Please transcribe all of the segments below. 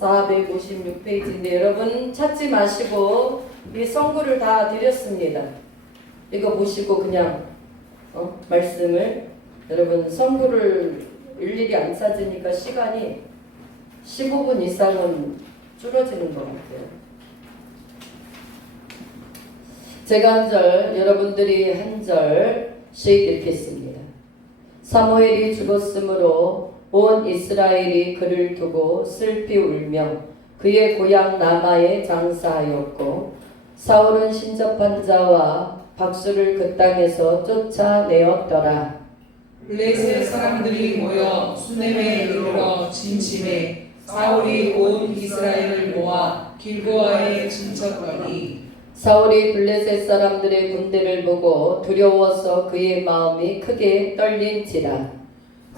456페이지인데 여러분 찾지 마시고 이 성구를 다 드렸습니다. 이거 보시고 그냥 말씀을 여러분 성구를 일일이 안 찾으니까 시간이 15분 이상은 줄어지는 것 같아요. 제가 한 절, 여러분들이 한 절씩 읽겠습니다. 사무엘이 죽었으므로 온 이스라엘이 그를 두고 슬피 울며 그의 고향 라마에 장사하였고 사울은 신접한 자와 박수를 그 땅에서 쫓아내었더라. 블레셋 사람들이 모여 수넴에 이르러 진침해 사울이 온 이스라엘을 모아 길보아에 진쳤더니 사울이 블레셋 사람들의 군대를 보고 두려워서 그의 마음이 크게 떨린지라.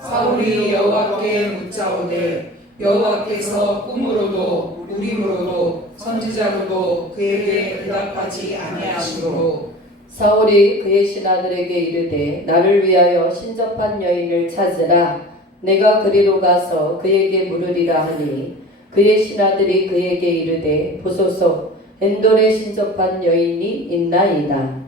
사울이 여호와께 묻자오되 여호와께서 꿈으로도 우림으로도 선지자로도 그에게 대답하지 아니하시므로 사울이 그의 신하들에게 이르되 나를 위하여 신접한 여인을 찾으라. 내가 그리로 가서 그에게 물으리라 하니 그의 신하들이 그에게 이르되 보소서 엔돌에 신접한 여인이 있나이다.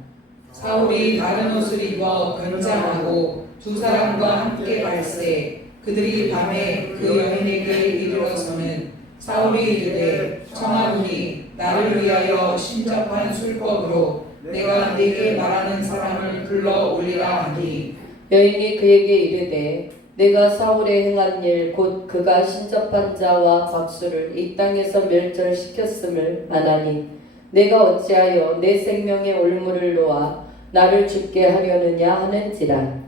사울이 다른 옷을 입어 변장하고 두 사람과 함께 갈새 그들이 밤에 그 여인에게 이르러서는 사울이 이르되 청하노니 나를 위하여 신접한 술법으로 내가 네게 말하는 사람을 불러 올리라 하니 여인이 그에게 이르되 내가 사울에 행한 일 곧 그가 신접한 자와 박수를 이 땅에서 멸절시켰음을 아나니 내가 어찌하여 내 생명의 올무를 놓아 나를 죽게 하려느냐 하는지라.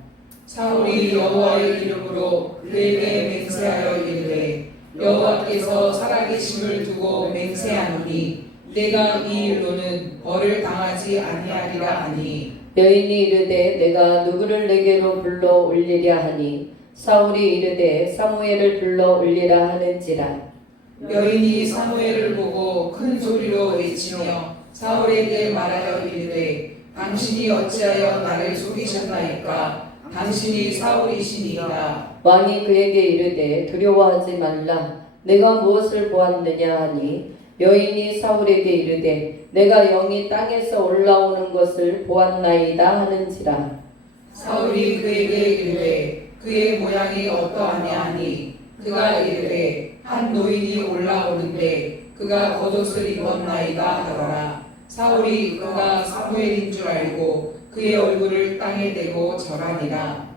사울이 여호와의 이름으로 그에게 맹세하여 이르되 여호와께서 살아계심을 두고 맹세하노니 내가 이 일로는 벌을 당하지 아니하리라 하니 여인이 이르되 내가 누구를 내게로 불러 올리랴 하니 사울이 이르되 사무엘을 불러 올리라 하는지라. 여인이 사무엘을 보고 큰 소리로 외치며 사울에게 말하여 이르되 당신이 어찌하여 나를 속이셨나이까 당신이 사울이시니이다. 왕이 그에게 이르되 두려워하지 말라. 내가 무엇을 보았느냐 하니 여인이 사울에게 이르되 내가 영이 땅에서 올라오는 것을 보았나이다 하는지라. 사울이 그에게 이르되 그의 모양이 어떠하냐 하니 그가 이르되 한 노인이 올라오는데 그가 겉옷을 입었나이다 하더라. 사울이 그가 사무엘인 줄 알고 그의 얼굴을 땅에 대고 절하니라.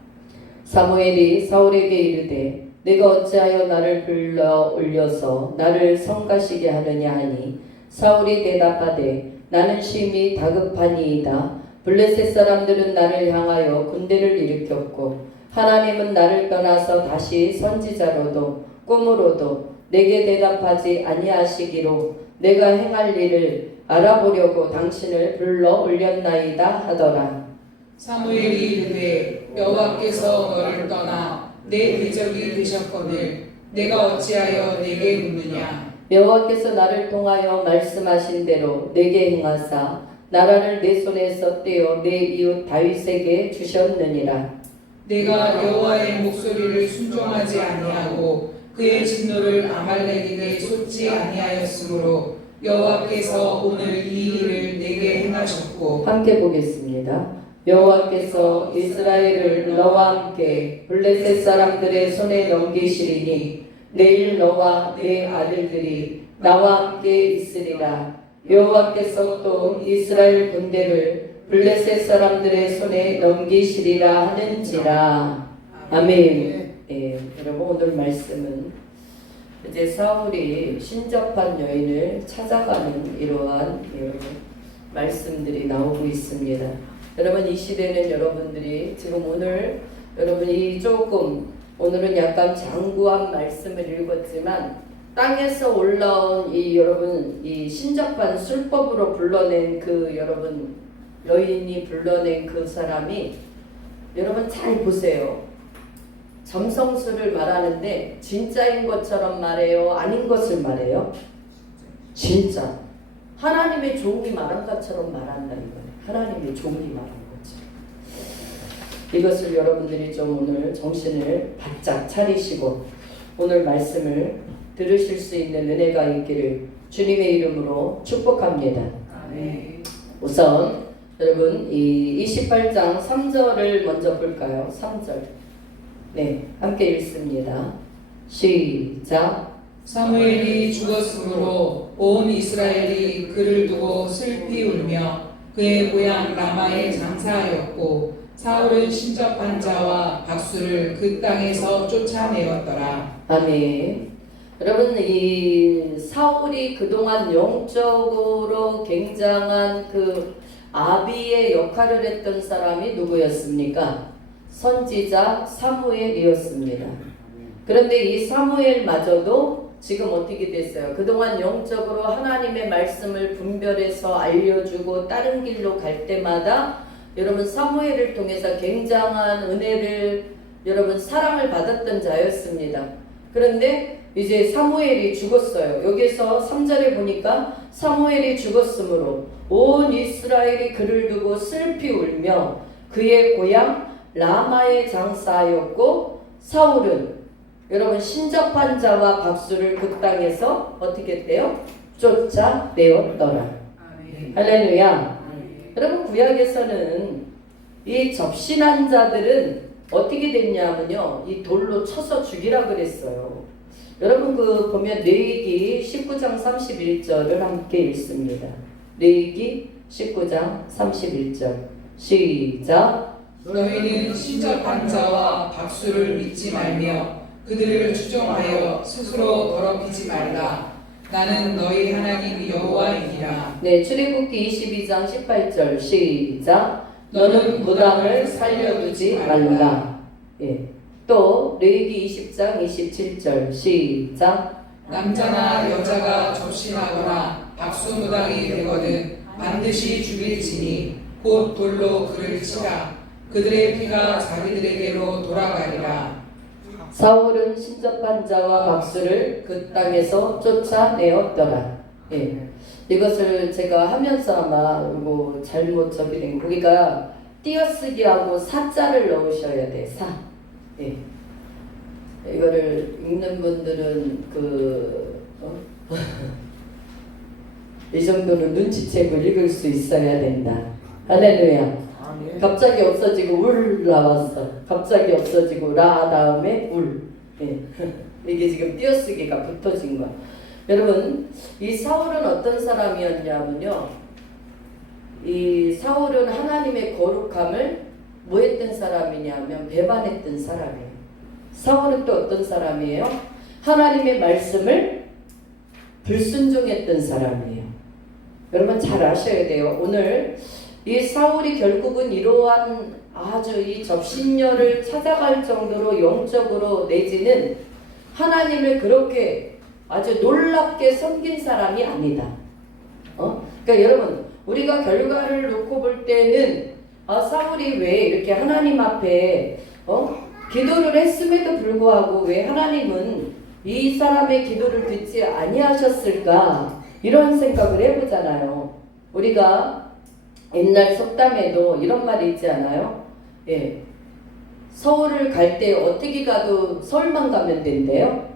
사무엘이 사울에게 이르되 내가 어찌하여 나를 불러 올려서 나를 성가시게 하느냐 하니 사울이 대답하되 나는 심히 다급하니이다. 블레셋 사람들은 나를 향하여 군대를 일으켰고 하나님은 나를 떠나서 다시 선지자로도 꿈으로도 내게 대답하지 아니하시기로 내가 행할 일을 알아보려고 당신을 불러 올렸나이다 하더라. 사무엘이 이르되 여호와께서 너를 떠나 내 대적이 되셨거늘 내가 어찌하여 내게 묻느냐. 여호와께서 나를 통하여 말씀하신 대로 내게 행하사 나라를 내 손에서 떼어 내 이웃 다윗에게 주셨느니라. 내가 여호와의 목소리를 순종하지 아니하고 그의 진노를 아말렉에게 쏟지 아니하였으므로 여호와께서 오늘 이 일을 내게 행하셨고 함께 보겠습니다. 여호와께서 이스라엘을 너와 함께 블레셋 사람들의 손에 넘기시리니 내일 너와 내 아들들이 나와 함께 있으리라. 여호와께서 또 이스라엘 군대를 블레셋 사람들의 손에 넘기시리라 하는지라. 아멘. 예, 여러분 오늘 말씀은 이제 사울이 신접한 여인을 찾아가는 이러한 말씀들이 나오고 있습니다. 여러분 이 시대는 여러분들이 지금 오늘 여러분이 조금 오늘은 약간 장구한 말씀을 읽었지만 땅에서 올라온 이 여러분 이 신접한 술법으로 불러낸 그 여러분 여인이 불러낸 그 사람이 여러분 잘 보세요. 점성술을 말하는데 진짜인 것처럼 말해요? 아닌 것을 말해요? 진짜. 하나님의 종이 말한 것처럼 말한다 이거예요. 하나님의 종이 말한 것처럼. 이것을 여러분들이 좀 오늘 정신을 바짝 차리시고 오늘 말씀을 들으실 수 있는 은혜가 있기를 주님의 이름으로 축복합니다. 아멘. 우선 여러분 이 28장 3절을 먼저 볼까요? 3절. 네, 함께 읽습니다. 시작. 사무엘이 죽었으므로 온 이스라엘이 그를 두고 슬피 울며 그의 고향 라마에 장사하였고 사울은 신접한 자와 박수를 그 땅에서 쫓아내었더라. 아멘. 여러분 이 사울이 그동안 영적으로 굉장한 그 아비의 역할을 했던 사람이 누구였습니까? 선지자 사무엘이었습니다. 그런데 이 사무엘마저도 지금 어떻게 됐어요? 그동안 영적으로 하나님의 말씀을 분별해서 알려주고 다른 길로 갈 때마다 여러분 사무엘을 통해서 굉장한 은혜를 여러분 사랑을 받았던 자였습니다. 그런데 이제 사무엘이 죽었어요. 여기서 3절에 보니까 사무엘이 죽었으므로 온 이스라엘이 그를 두고 슬피 울며 그의 고향 라마에 장사하였고 사울은 여러분 신접한 자와 박수를 그 땅에서 어떻게 했대요? 쫓아내었더라. 할렐루야. 여러분 구약에서는 이 접신한 자들은 어떻게 됐냐면요, 이 돌로 쳐서 죽이라 그랬어요. 여러분 그 보면 레위기 19장 31절을 함께 읽습니다. 레위기 19장 31절 시작. 너희는 신접한 자와 박수를 믿지 말며 그들을 추종하여 스스로 더럽히지 말라. 나는 너희 하나님 여호와이니라. 네, 출애굽기 22장 18절 시작. 너는 무당을 살려두지 말라. 예. 또 레위기 20장 27절 시작. 남자나 여자가 접신하거나 박수무당이 되거든 반드시 죽일지니 곧 돌로 그를 치라. 그들의 피가 자기들에게로 돌아가리라. 사울은 신접한 자와 박수를 그 땅에서 쫓아내었더라. 예. 이것을 제가 하면서 아마 뭐 잘못 적이된 우리가 띄어쓰기하고 사자를 넣으셔야 돼. 사. 예. 이거를 읽는 분들은 이 정도는 눈치채고 읽을 수 있어야 된다. 할렐루야. 갑자기 없어지고 울 나왔어. 갑자기 없어지고 라 다음에 울. 예. 이게 지금 띄어쓰기가 붙어진 거야. 여러분 이 사울은 어떤 사람이었냐면요, 이 사울은 하나님의 거룩함을 뭐 했던 사람이냐면 배반했던 사람이에요. 사울은 또 어떤 사람이에요? 하나님의 말씀을 불순종했던 사람이에요. 여러분 잘 아셔야 돼요. 오늘 이 사울이 결국은 이러한 아주 이 접신녀를 찾아갈 정도로 영적으로 내지는 하나님을 그렇게 아주 놀랍게 섬긴 사람이 아니다. 그러니까 여러분 우리가 결과를 놓고 볼 때는 사울이 왜 이렇게 하나님 앞에 기도를 했음에도 불구하고 왜 하나님은 이 사람의 기도를 듣지 아니하셨을까, 이런 생각을 해보잖아요. 우리가 옛날 속담에도 이런 말이 있지 않아요? 예. 서울을 갈 때 어떻게 가도 서울만 가면 된대요.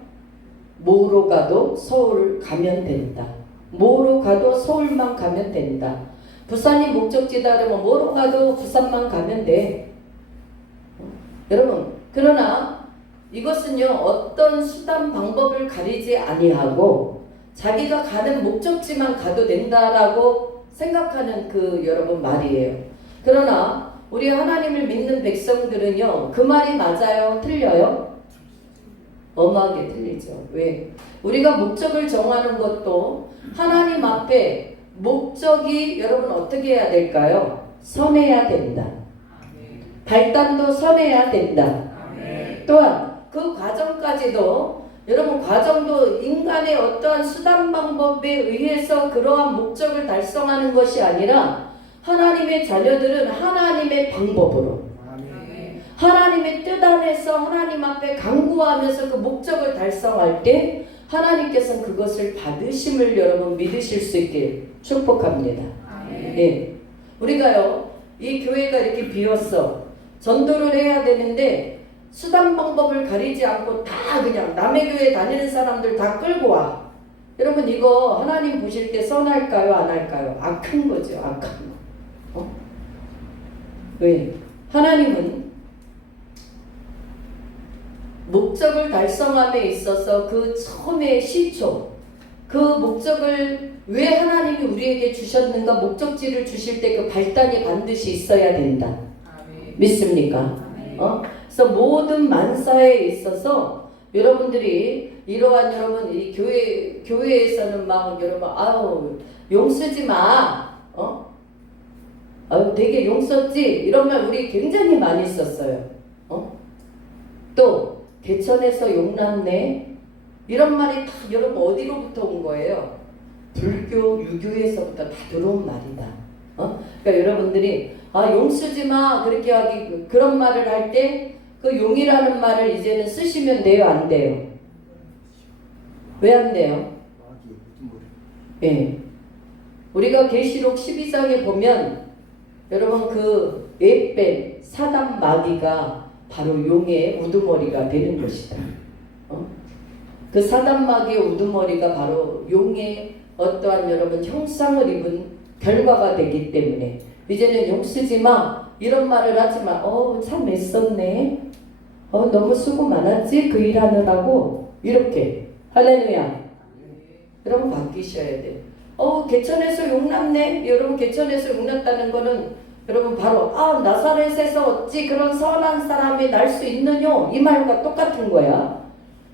뭐로 가도 서울 가면 된다. 뭐로 가도 서울만 가면 된다. 부산이 목적지다 그러면 뭐로 가도 부산만 가면 돼. 여러분, 그러나 이것은요 어떤 수단 방법을 가리지 아니하고 자기가 가는 목적지만 가도 된다라고 생각하는 여러분 말이에요. 그러나 우리 하나님을 믿는 백성들은요 그 말이 맞아요? 틀려요? 엄하게 틀리죠. 왜? 우리가 목적을 정하는 것도 하나님 앞에 목적이 여러분 어떻게 해야 될까요? 선해야 된다. 발단도 선해야 된다. 또한 그 과정까지도 여러분 과정도 인간의 어떠한 수단 방법에 의해서 그러한 목적을 달성하는 것이 아니라 하나님의 자녀들은 하나님의 방법으로 하나님의 뜻 안에서 하나님 앞에 간구하면서 그 목적을 달성할 때 하나님께서는 그것을 받으심을 여러분 믿으실 수 있게 축복합니다. 예. 우리가요 이 교회가 이렇게 비었어. 전도를 해야 되는데 수단 방법을 가리지 않고 다 그냥 남의 교회 다니는 사람들 다 끌고 와. 여러분 이거 하나님 보실 때 선할까요? 안 할까요? 악한 거죠. 악한 거. 왜? 하나님은 목적을 달성함에 있어서 그 처음의 시초, 그 목적을 왜 하나님이 우리에게 주셨는가, 목적지를 주실 때 그 발단이 반드시 있어야 된다. 믿습니까? 그래서 모든 만사에 있어서 여러분들이 이러한 여러분 이 교회에서는 막 여러분 아우 용 쓰지 마, 아유 되게 용 썼지 이런 말 우리 굉장히 많이 썼어요. 또 개천에서 용 났네 이런 말이 다 여러분 어디로부터 온 거예요? 불교 유교에서부터 다 들어온 말이다. 그러니까 여러분들이 용 쓰지 마 그렇게 하기 그런 말을 할 때 그 용이라는 말을 이제는 쓰시면 돼요, 안 돼요? 왜 안 돼요? 예. 우리가 계시록 12장에 보면 여러분 그 예뺀 사단 마귀가 바로 용의 우두머리가 되는 것이다. 그 사단 마귀의 우두머리가 바로 용의 어떠한 여러분 형상을 입은 결과가 되기 때문에 이제는 용 쓰지 마 이런 말을 하지 마. 참 애썼네. 너무 수고 많았지 그 일하느라고 이렇게 할렐루야. 여러분 바뀌셔야 돼. 개천에서 용 났네. 여러분 개천에서 용 났다는 거는 여러분 바로 나사렛에서 어찌 그런 선한 사람이 날 수 있느냐 이 말과 똑같은 거야.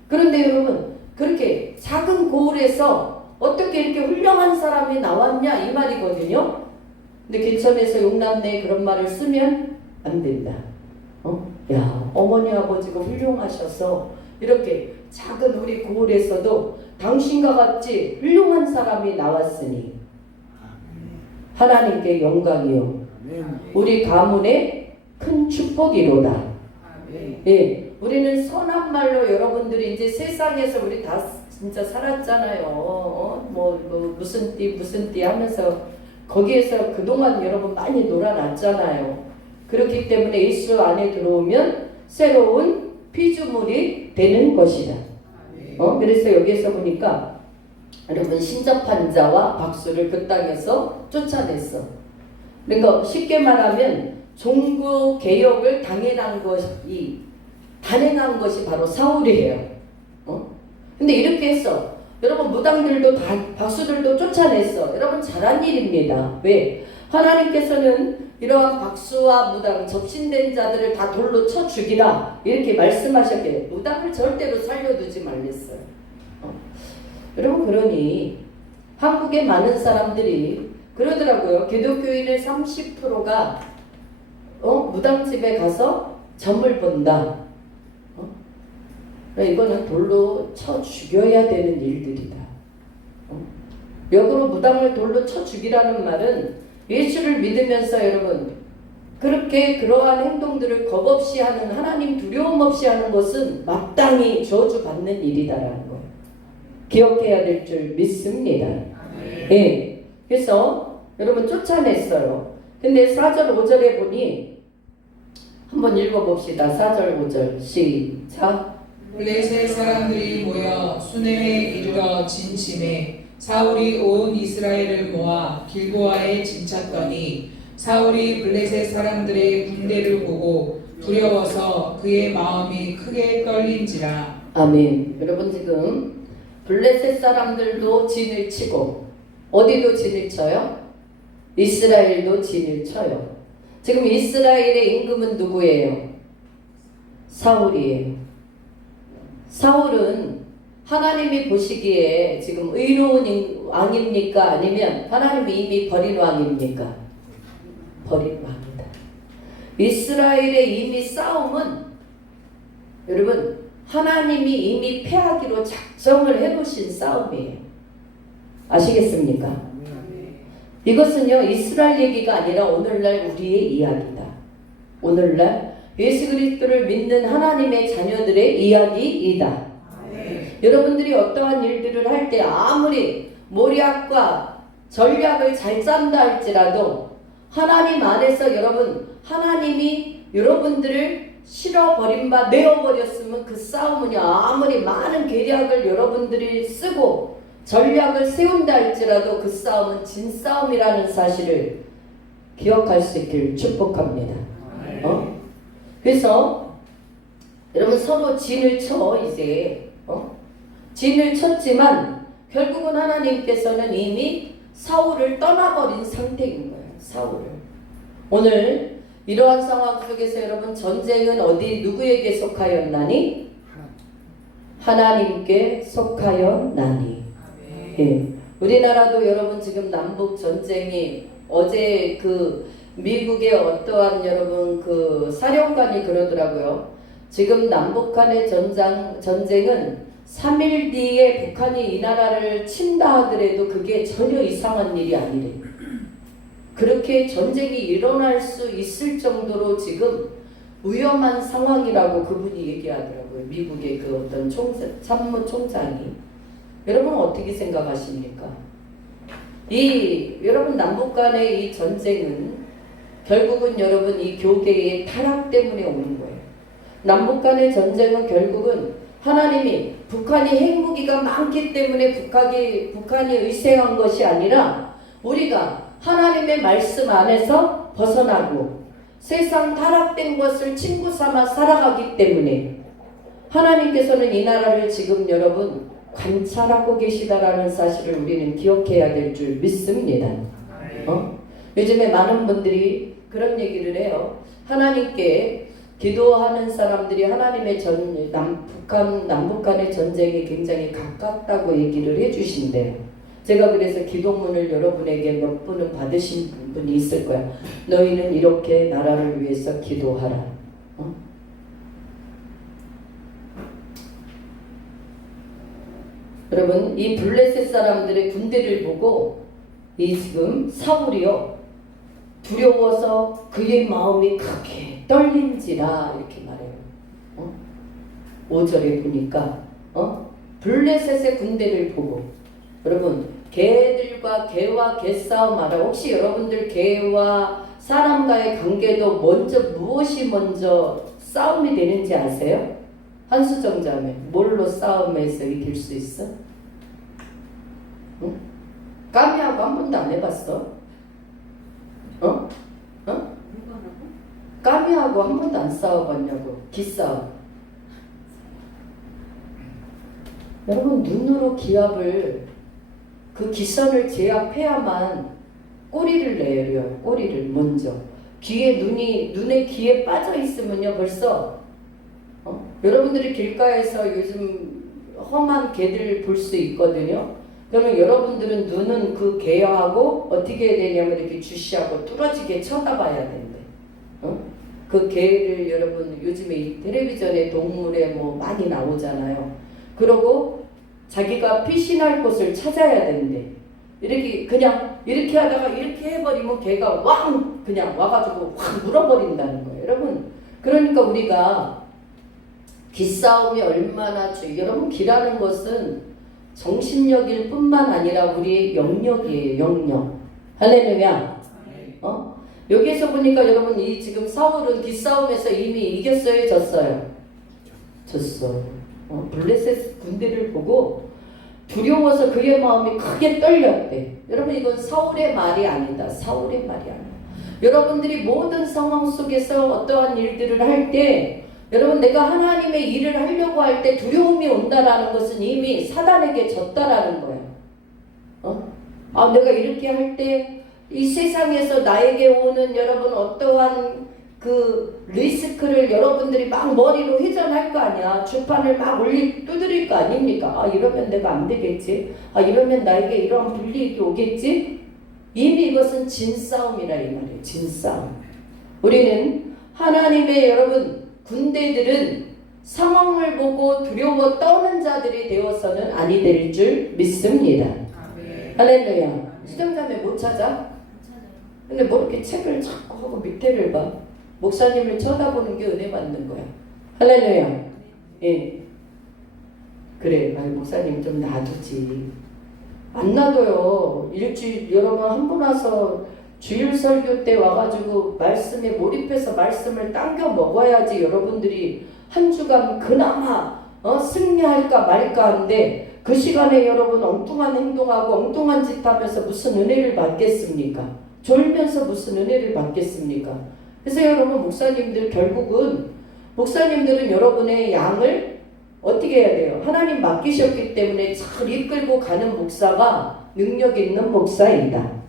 그런데 여러분 그렇게 작은 고을에서 어떻게 이렇게 훌륭한 사람이 나왔냐 이 말이거든요. 근데 개천에서 용 났네 그런 말을 쓰면 안 된다. 야 어머니 아버지가 훌륭하셔서 이렇게 작은 우리 고을에서도 당신과 같이 훌륭한 사람이 나왔으니 하나님께 영광이요 우리 가문의 큰 축복이로다. 예, 우리는 선한 말로 여러분들이 이제 세상에서 우리 다 진짜 살았잖아요. 무슨 띠 하면서 거기에서 그동안 여러분 많이 놀아놨잖아요. 그렇기 때문에 예수 안에 들어오면 새로운 피조물이 되는 것이다. 그래서 여기에서 보니까 여러분 신접한 자와 박수를 그 땅에서 쫓아냈어. 그러니까 쉽게 말하면 종교 개혁을 단행한 것이 바로 사울이에요. 근데 이렇게 했어. 여러분 무당들도 다 박수들도 쫓아냈어. 여러분 잘한 일입니다. 왜? 하나님께서는 이러한 박수와 무당 접신된 자들을 다 돌로 쳐 죽이라 이렇게 말씀하셨기에 무당을 절대로 살려두지 말랬어요. 여러분 그러니 한국의 많은 사람들이 그러더라고요. 기독교인의 30%가 무당집에 가서 점을 본다. 이거는 돌로 쳐 죽여야 되는 일들이다. 역으로 무당을 돌로 쳐 죽이라는 말은 예수를 믿으면서 여러분 그렇게 그러한 행동들을 겁없이 하는 하나님 두려움 없이 하는 것은 마땅히 저주받는 일이다라는 거예요. 기억해야 될 줄 믿습니다. 예. 그래서 여러분 쫓아냈어요. 근데 4절 5절에 보니 한번 읽어봅시다. 4절 5절 시작. 블레셋 사람들이 모여 수넴에 이르러 진침해 사울이 온 이스라엘을 모아 길보아에 진쳤더니 사울이 블레셋 사람들의 군대를 보고 두려워서 그의 마음이 크게 떨린지라. 아멘. 여러분 지금 블레셋 사람들도 진을 치고 어디도 진을 쳐요? 이스라엘도 진을 쳐요. 지금 이스라엘의 임금은 누구예요? 사울이에요. 사울은 하나님이 보시기에 지금 의로운 왕입니까? 아니면 하나님이 이미 버린 왕입니까? 버린 왕이다. 이스라엘의 이미 싸움은 여러분 하나님이 이미 패하기로 작정을 해놓으신 싸움이에요. 아시겠습니까? 이것은요 이스라엘 얘기가 아니라 오늘날 우리의 이야기다. 오늘날 예수 그리스도를 믿는 하나님의 자녀들의 이야기이다. 여러분들이 어떠한 일들을 할 때 아무리 모략과 전략을 잘 짠다 할지라도 하나님 안에서 여러분 하나님이 여러분들을 실어버린 바 내어버렸으면 그 싸움은요, 아무리 많은 계략을 여러분들이 쓰고 전략을 세운다 할지라도 그 싸움은 진 싸움이라는 사실을 기억할 수 있기를 축복합니다. 그래서 여러분 서로 진을 쳐 이제 진을 쳤지만 결국은 하나님께서는 이미 사울을 떠나버린 상태인 거예요. 사울을. 오늘 이러한 상황 속에서 여러분 전쟁은 어디 누구에게 속하였나니? 하나님께 속하였나니. 예. 우리나라도 여러분 지금 남북 전쟁이 어제 그 미국의 어떠한 여러분 그 사령관이 그러더라고요. 지금 남북 간의 전쟁은 3일 뒤에 북한이 이 나라를 친다 하더라도 그게 전혀 이상한 일이 아니래. 그렇게 전쟁이 일어날 수 있을 정도로 지금 위험한 상황이라고 그분이 얘기하더라고요. 미국의 그 어떤 참모총장이. 여러분 어떻게 생각하십니까? 여러분 남북 간의 이 전쟁은 결국은 여러분 이 교계의 타락 때문에 오는 거예요. 남북 간의 전쟁은 결국은 하나님이 북한이 핵무기가 많기 때문에 북한이 의생한 것이 아니라 우리가 하나님의 말씀 안에서 벗어나고 세상 타락된 것을 친구 삼아 살아가기 때문에 하나님께서는 이 나라를 지금 여러분 관찰하고 계시다라는 사실을 우리는 기억해야 될 줄 믿습니다. 요즘에 많은 분들이 그런 얘기를 해요. 하나님께 기도하는 사람들이 하나님의 남북 간의 전쟁이 굉장히 가깝다고 얘기를 해주신대요. 제가 그래서 기도문을 여러분에게 몇 분은 받으신 분이 있을 거야. 너희는 이렇게 나라를 위해서 기도하라. 여러분 이 블레셋 사람들의 군대를 보고 이 지금 사울이요 두려워서 그의 마음이 크게 떨린지라 이렇게 말해요. 5절에 보니까 블레셋의 군대를 보고 여러분 개와 개싸움 알아? 혹시 여러분들 개와 사람과의 관계도 무엇이 먼저 싸움이 되는지 아세요? 한수정자매 뭘로 싸움에서 이길 수 있어? 응? 까미하고 한 번도 안 해봤어? 까미하고 한 번도 안 싸워봤냐고. 기싸움. 여러분 눈으로 기압을 그 기선을 제압해야만 꼬리를 내려요. 꼬리를 먼저. 눈에 귀에 빠져 있으면요 벌써 여러분들이 길가에서 요즘 험한 개들 볼 수 있거든요. 그러면 여러분들은 눈은 그 개하고 어떻게 해야 되냐면 이렇게 주시하고 뚫어지게 쳐다봐야 된대. 그 개를 여러분 요즘에 이 텔레비전에 동물에 뭐 많이 나오잖아요. 그러고 자기가 피신할 곳을 찾아야 된대. 이렇게 하다가 이렇게 해버리면 개가 그냥 와가지고 확 물어버린다는 거예요. 여러분 그러니까 우리가 기싸움이 얼마나 여러분 기라는 것은 정신력일 뿐만 아니라 우리의 영역이에요. 영역. 할렐루야. 여기에서 보니까 여러분 이 지금 사울은 기싸움에서 이미 이겼어요, 졌어요? 졌어. 블레셋 군대를 보고 두려워서 그의 마음이 크게 떨렸대. 여러분 이건 사울의 말이 아니다. 사울의 말이 아니야. 여러분들이 모든 상황 속에서 어떠한 일들을 할 때 여러분 내가 하나님의 일을 하려고 할 때 두려움이 온다라는 것은 이미 사단에게 졌다라는 거야. 내가 이렇게 할 때 이 세상에서 나에게 오는 여러분 어떠한 그 리스크를 여러분들이 막 머리로 회전할 거 아니야. 주판을 막 두드릴 거 아닙니까? 이러면 내가 안 되겠지. 이러면 나에게 이런 불이익이 오겠지. 이미 이것은 진싸움이라 이 말이에요. 진싸움. 우리는 하나님의 여러분 군대들은 상황을 보고 두려워 떠는 자들이 되어서는 아니 될 줄 믿습니다. 할렐루야. 수정자매 못 찾아? 근데 뭐 이렇게 책을 자꾸 하고 밑에를 봐. 목사님을 쳐다보는 게 은혜 받는 거야. 할렐루야. 예. 그래. 목사님 좀 놔두지. 안 놔둬요. 일주일 여러분 한 번 와서 주일 설교 때 와가지고 말씀에 몰입해서 말씀을 당겨 먹어야지 여러분들이 한 주간 그나마 승리할까 말까 한데 그 시간에 여러분 엉뚱한 행동하고 엉뚱한 짓 하면서 무슨 은혜를 받겠습니까? 졸면서 무슨 은혜를 받겠습니까? 그래서 여러분 목사님들 결국은 목사님들은 여러분의 양을 어떻게 해야 돼요? 하나님 맡기셨기 때문에 잘 이끌고 가는 목사가 능력 있는 목사이다.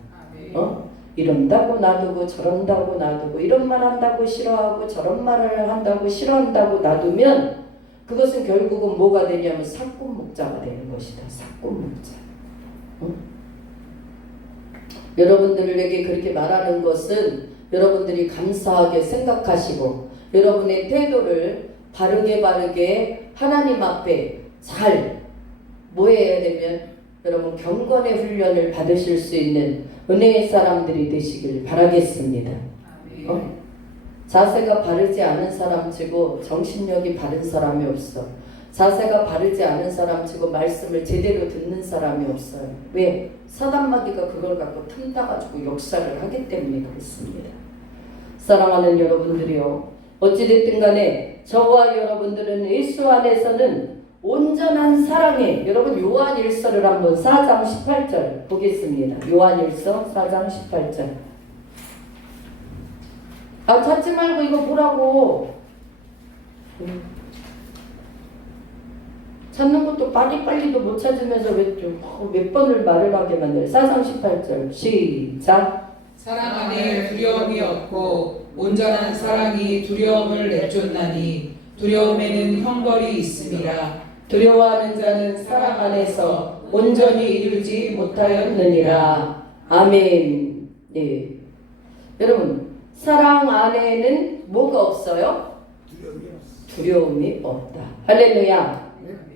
이런다고 놔두고 저런다고 놔두고 이런 말 한다고 싫어하고 저런 말을 한다고 싫어한다고 놔두면 그것은 결국은 뭐가 되냐면 사꾼 목자가 되는 것이다. 사꾼 목자. 여러분들에게 그렇게 말하는 것은 여러분들이 감사하게 생각하시고 여러분의 태도를 바르게 하나님 앞에 잘 뭐 해야 되면 여러분 경건의 훈련을 받으실 수 있는 은혜의 사람들이 되시길 바라겠습니다. 자세가 바르지 않은 사람 치고 정신력이 바른 사람이 없어. 자세가 바르지 않은 사람 치고 말씀을 제대로 듣는 사람이 없어요. 왜? 사단마귀가 그걸 갖고 틈타가지고 역사를 하기 때문에 그렇습니다. 사랑하는 여러분들이요, 어찌됐든 간에 저와 여러분들은 예수 안에서는 온전한 사랑에, 여러분 요한일서를 한번 4장 18절 보겠습니다. 요한일서 4장 18절. 찾지 말고 이거 보라고. 찾는 것도 빨리빨리도 못 찾으면서 왜 좀 몇 번을 말을 하게 만들어요. 4장 18절 시작. 사랑 안에 두려움이 없고 온전한 사랑이 두려움을 내쫓나니 두려움에는 형벌이 있음이라. 두려워하는 자는 사랑 안에서 온전히 이루지 못하였느니라. 아멘. 네. 여러분, 사랑 안에는 뭐가 없어요? 두려움이 없다. 할렐루야.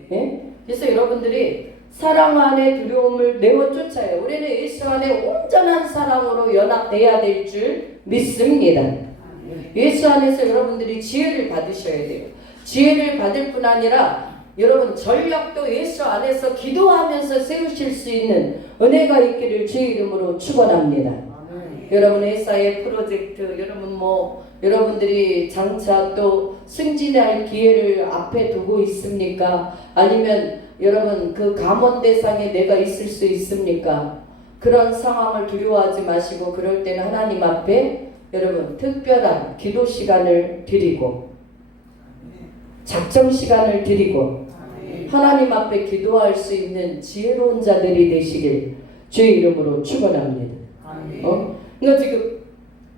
네? 그래서 여러분들이 사랑 안에 두려움을 내어 쫓아요. 우리는 예수 안에 온전한 사랑으로 연합돼야 될 줄 믿습니다. 예수 안에서 여러분들이 지혜를 받으셔야 돼요. 지혜를 받을 뿐 아니라 여러분 전략도 예수 안에서 기도하면서 세우실 수 있는 은혜가 있기를 주의 이름으로 축원합니다. 여러분 회사의 프로젝트, 여러분들이 장차 또 승진할 기회를 앞에 두고 있습니까? 아니면 여러분 그 감원 대상에 내가 있을 수 있습니까? 그런 상황을 두려워하지 마시고 그럴 때는 하나님 앞에 여러분 특별한 기도 시간을 드리고 작정 시간을 드리고 하나님 앞에 기도할 수 있는 지혜로운 자들이 되시길 주의 이름으로 축원합니다. 그러니까 지금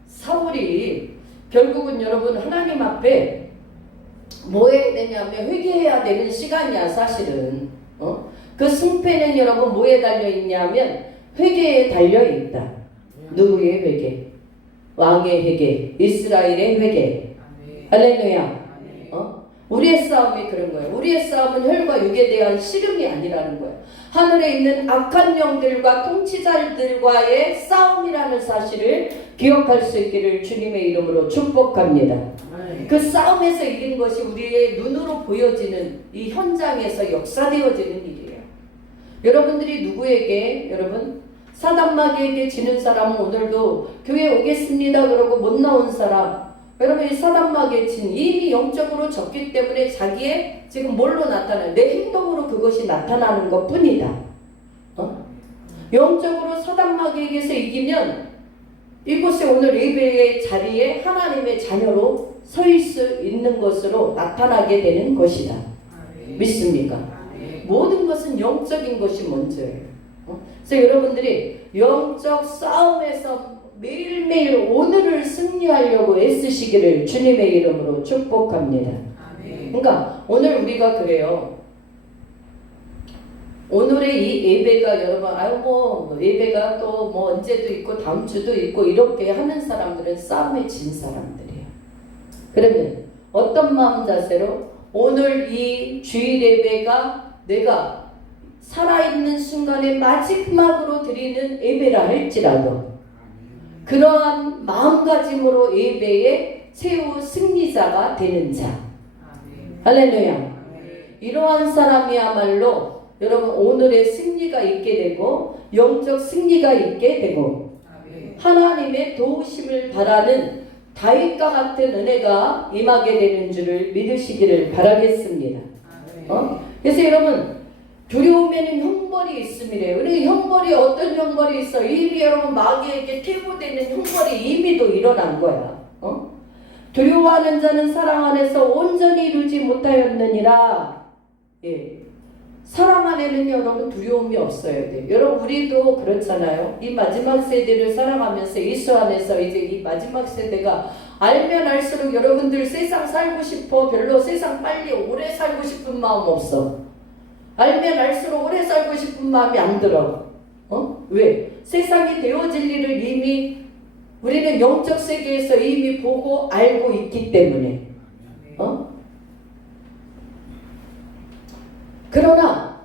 사울이 결국은 여러분 하나님 앞에 뭐 해야 되냐면 회개해야 되는 시간이야 사실은. 그 승패는 여러분 뭐에 달려있냐면 회개에 달려있다. 누구의 회개? 왕의 회개, 이스라엘의 회개. 할렐루야. 우리의 싸움이 그런 거예요. 우리의 싸움은 혈과 육에 대한 씨름이 아니라는 거예요. 하늘에 있는 악한 영들과 통치자들과의 싸움이라는 사실을 기억할 수 있기를 주님의 이름으로 축복합니다. 그 싸움에서 이긴 것이 우리의 눈으로 보여지는 이 현장에서 역사되어지는 일이에요. 여러분들이 누구에게, 여러분 사단마귀에게 지는 사람은 오늘도 교회 오겠습니다 그러고 못 나온 사람, 여러분이 사단마귀에 친 이미 영적으로 졌기 때문에 자기의 지금 뭘로 나타나요? 내 행동으로 그것이 나타나는 것 뿐이다. 영적으로 사단마귀에게서 이기면 이곳에 오늘 예배의 자리에 하나님의 자녀로 서 수 있는 것으로 나타나게 되는 것이다. 믿습니까? 모든 것은 영적인 것이 먼저예요. 그래서 여러분들이 영적 싸움에서 매일매일 오늘을 승리하려고 애쓰시기를 주님의 이름으로 축복합니다. 그러니까 오늘 우리가 그래요. 오늘의 이 예배가 여러분 예배가 또 뭐 언제도 있고 다음 주도 있고 이렇게 하는 사람들은 싸움에 진 사람들이에요. 그러면 어떤 마음 자세로 오늘 이 주일 예배가 내가 살아있는 순간에 마지막으로 드리는 예배라 할지라도 그러한 마음가짐으로 예배에 최후 승리자가 되는 자. 할렐루야. 이러한 사람이야말로 여러분 오늘의 승리가 있게 되고 영적 승리가 있게 되고 하나님의 도우심을 바라는 다윗과 같은 은혜가 임하게 되는 줄을 믿으시기를 바라겠습니다. 그래서 여러분, 두려우면 형벌이 있습니다. 우리 형벌이 어떤 형벌이 있어? 이미 여러분 마귀에게 퇴보되는 형벌이 이미도 일어난 거야. 두려워하는 자는 사랑 안에서 온전히 이루지 못하였느니라. 예. 사랑 안에는 여러분 두려움이 없어야 돼. 여러분 우리도 그렇잖아요. 이 마지막 세대를 살아가면서 예수 안에서 이제 이 마지막 세대가 알면 알수록 여러분들 세상 살고 싶어. 별로 세상 빨리 오래 살고 싶은 마음 없어. 알면 알수록 오래 살고 싶은 마음이 안 들어. 왜? 세상이 되어질 일을 이미 우리는 영적 세계에서 이미 보고 알고 있기 때문에. 그러나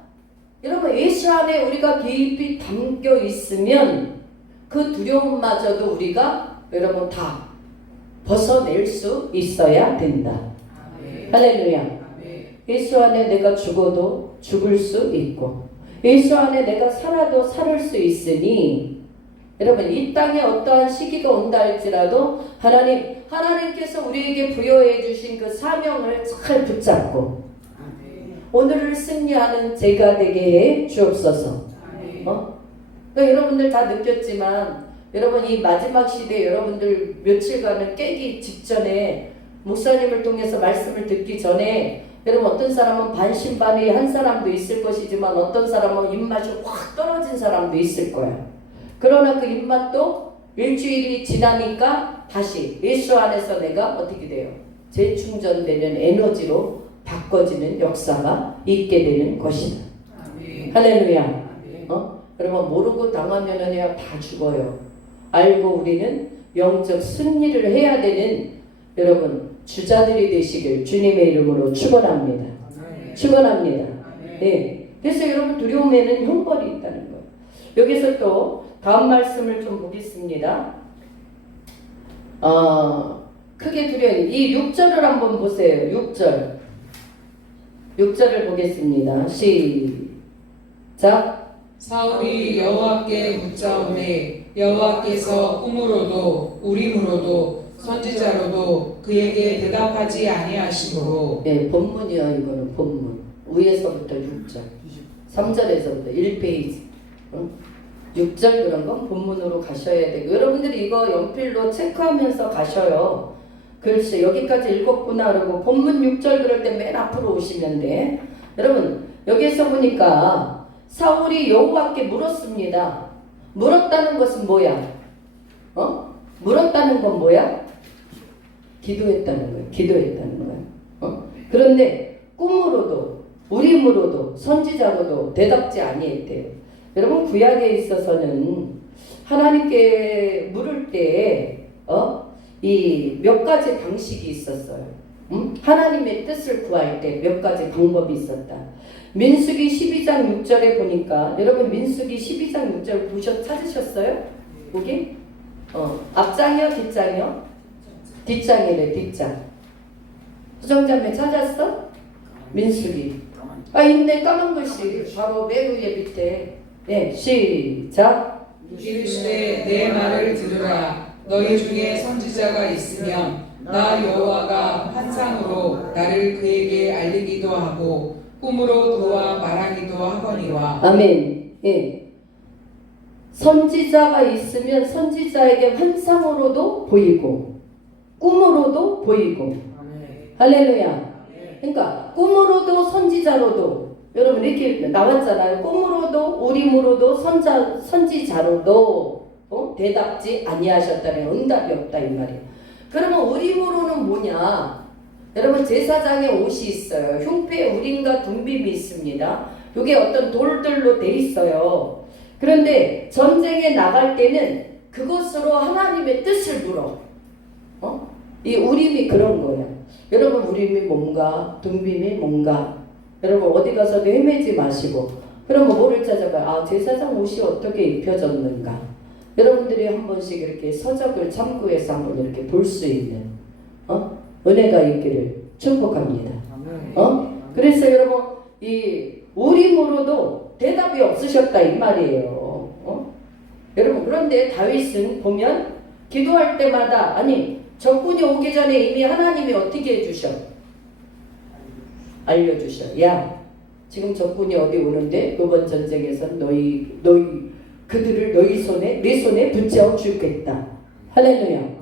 여러분 예수 안에 우리가 깊이 담겨 있으면 그 두려움마저도 우리가 여러분 다 벗어낼 수 있어야 된다. 할렐루야. 예수 안에 내가 죽어도 죽을 수 있고 예수 안에 내가 살아도 살을 수 있으니 여러분 이 땅에 어떠한 시기가 온다 할지라도 하나님께서 우리에게 부여해 주신 그 사명을 잘 붙잡고 오늘을 승리하는 제가 되게 해 주옵소서. 그러니까 여러분들 다 느꼈지만 여러분 이 마지막 시대에 여러분들 며칠간은 깨기 직전에 목사님을 통해서 말씀을 듣기 전에 여러분 어떤 사람은 반신반의한 사람도 있을 것이지만 어떤 사람은 입맛이 확 떨어진 사람도 있을 거야. 그러나 그 입맛도 일주일이 지나니까 다시 예수 안에서 내가 어떻게 돼요? 재충전되는 에너지로 바꿔지는 역사가 있게 되는 것이다. 할렐루야. 여러분 모르고 당하면은 그냥 다 죽어요. 알고 우리는 영적 승리를 해야 되는 여러분 주자들이 되시길 주님의 이름으로 축원합니다. 축원합니다. 네. 그래서 여러분 두려움에는 형벌이 있다는 거예요. 여기서 또 다음 말씀을 좀 보겠습니다. 크게 두려움. 이 6절을 한번 보세요. 6절을 보겠습니다. 시작. 사울이 여호와께 묻자오매 여호와께서 꿈으로도 우림으로도 선지자로도 그에게 대답하지 아니하시므로. 네, 본문이요. 이거는 본문. 위에서부터 6절 3절에서부터 1페이지 6절 그런 건 본문으로 가셔야 되고 여러분들이 이거 연필로 체크하면서 가셔요. 글쎄 여기까지 읽었구나 그러고 본문 6절 그럴 때 맨 앞으로 오시면 돼. 여러분 여기서 보니까 사울이 여호와께 물었습니다. 물었다는 것은 뭐야? 물었다는 건 뭐야? 기도했다는 거예요. 기도했다는 거예요. 그런데 꿈으로도 우림으로도 선지자로도 대답지 아니했대요. 여러분 구약에 있어서는 하나님께 물을 때 이 몇 가지 방식이 있었어요. 하나님의 뜻을 구할 때 몇 가지 방법이 있었다. 민수기 12장 6절에 보니까 여러분 민수기 12장 6절 찾으셨어요? 거기? 앞장이요? 뒷장이요? 뒷장이래. 뒷장. 수정자매 찾았어? 민수기. 있네. 까만 글씨 바로 맨 위에 밑에. 네, 시작. 이르시되 내 말을 들으라. 너희 중에 선지자가 있으면 나 여호와가 환상으로 나를 그에게 알리기도 하고 꿈으로 그와 말하기도 하거니와. 아멘. 예. 선지자가 있으면 선지자에게 환상으로도 보이고 꿈으로도 보이고. 할렐루야. 그러니까 꿈으로도 선지자로도 여러분 이렇게 나왔잖아요. 꿈으로도 우림으로도 선지자로도 대답지 아니하셨다네. 응답이 없다 이 말이에요. 그러면 우림으로는 뭐냐? 여러분 제사장의 옷이 있어요. 흉패에 우림과 둠빔이 있습니다. 이게 어떤 돌들로 돼 있어요. 그런데 전쟁에 나갈 때는 그것으로 하나님의 뜻을 물어. 이 우림이 그런 거예요. 여러분 우림이 뭔가 둠빔이 뭔가 여러분 어디 가서도 헤매지 마시고 그러면 뭐를 찾아봐요? 제사장 옷이 어떻게 입혀졌는가? 여러분들이 한 번씩 이렇게 서적을 참고해서 한번 이렇게 볼 수 있는 은혜가 있기를 축복합니다. 그래서 여러분 이 우림으로도 대답이 없으셨다 이 말이에요. 여러분 그런데 다윗은 보면 기도할 때마다 아니 적군이 오기 전에 이미 하나님이 어떻게 해주셔? 알려주셔. 야 지금 적군이 어디 오는데 이번 전쟁에서 너희 그들을 너희 손에 네 손에 붙여 주겠다. 할렐루야.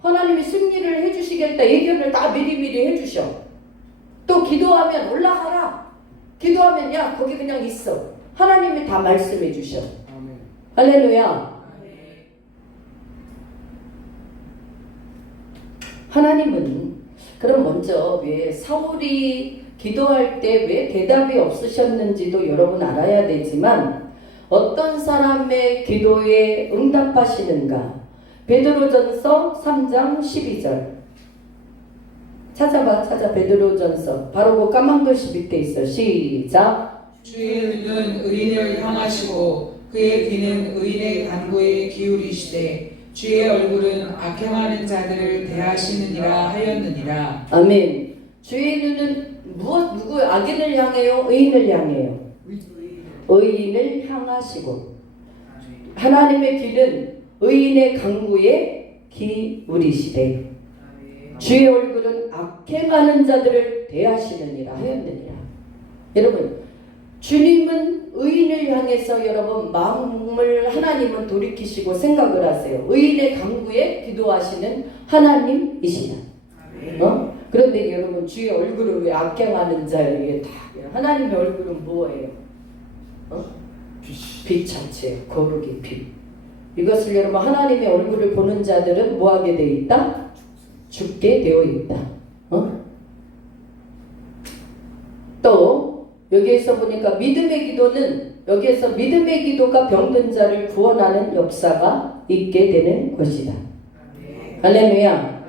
하나님이 승리를 해주시겠다 예견을 다 미리미리 해주셔. 또 기도하면 올라가라. 기도하면 야 거기 그냥 있어. 하나님이 다 말씀해 주셔. 할렐루야. 하나님은 그럼 먼저 왜 사울이 기도할 때 왜 대답이 없으셨는지도 여러분 알아야 되지만 어떤 사람의 기도에 응답하시는가? 베드로전서 3장 12절 찾아 베드로전서 바로 그 까만 글씨 밑에 있어. 시작. 주의 눈은 의인을 향하시고 그의 귀는 의인의 간구에 기울이시되 주의 얼굴은 악행하는 자들을 대하시느니라 하였느니라. 아멘. 주의 눈은 누구 악인을 향해요? 의인을 향해요. 의인을 향하시고 하나님의 귀는 의인의 간구에 기울이시되 주의 얼굴은 악행하는 자들을 대하시느니라 하였느니라. 여러분 주님은 의인을 향해서 여러분 마음을 하나님은 돌이키시고 생각을 하세요. 의인의 간구에 기도하시는 하나님이시다. 그런데 여러분 주의 얼굴을 왜 악행하는 자에게 다 하나님의 얼굴은 뭐예요? 빛 자체예요. 거룩의 빛. 이것을 여러분 하나님의 얼굴을 보는 자들은 뭐하게 되어 있다? 죽게 되어 있다. 또 여기에서 보니까 믿음의 기도는 여기에서 믿음의 기도가 병든 자를 구원하는 역사가 있게 되는 것이다. 할렐루야.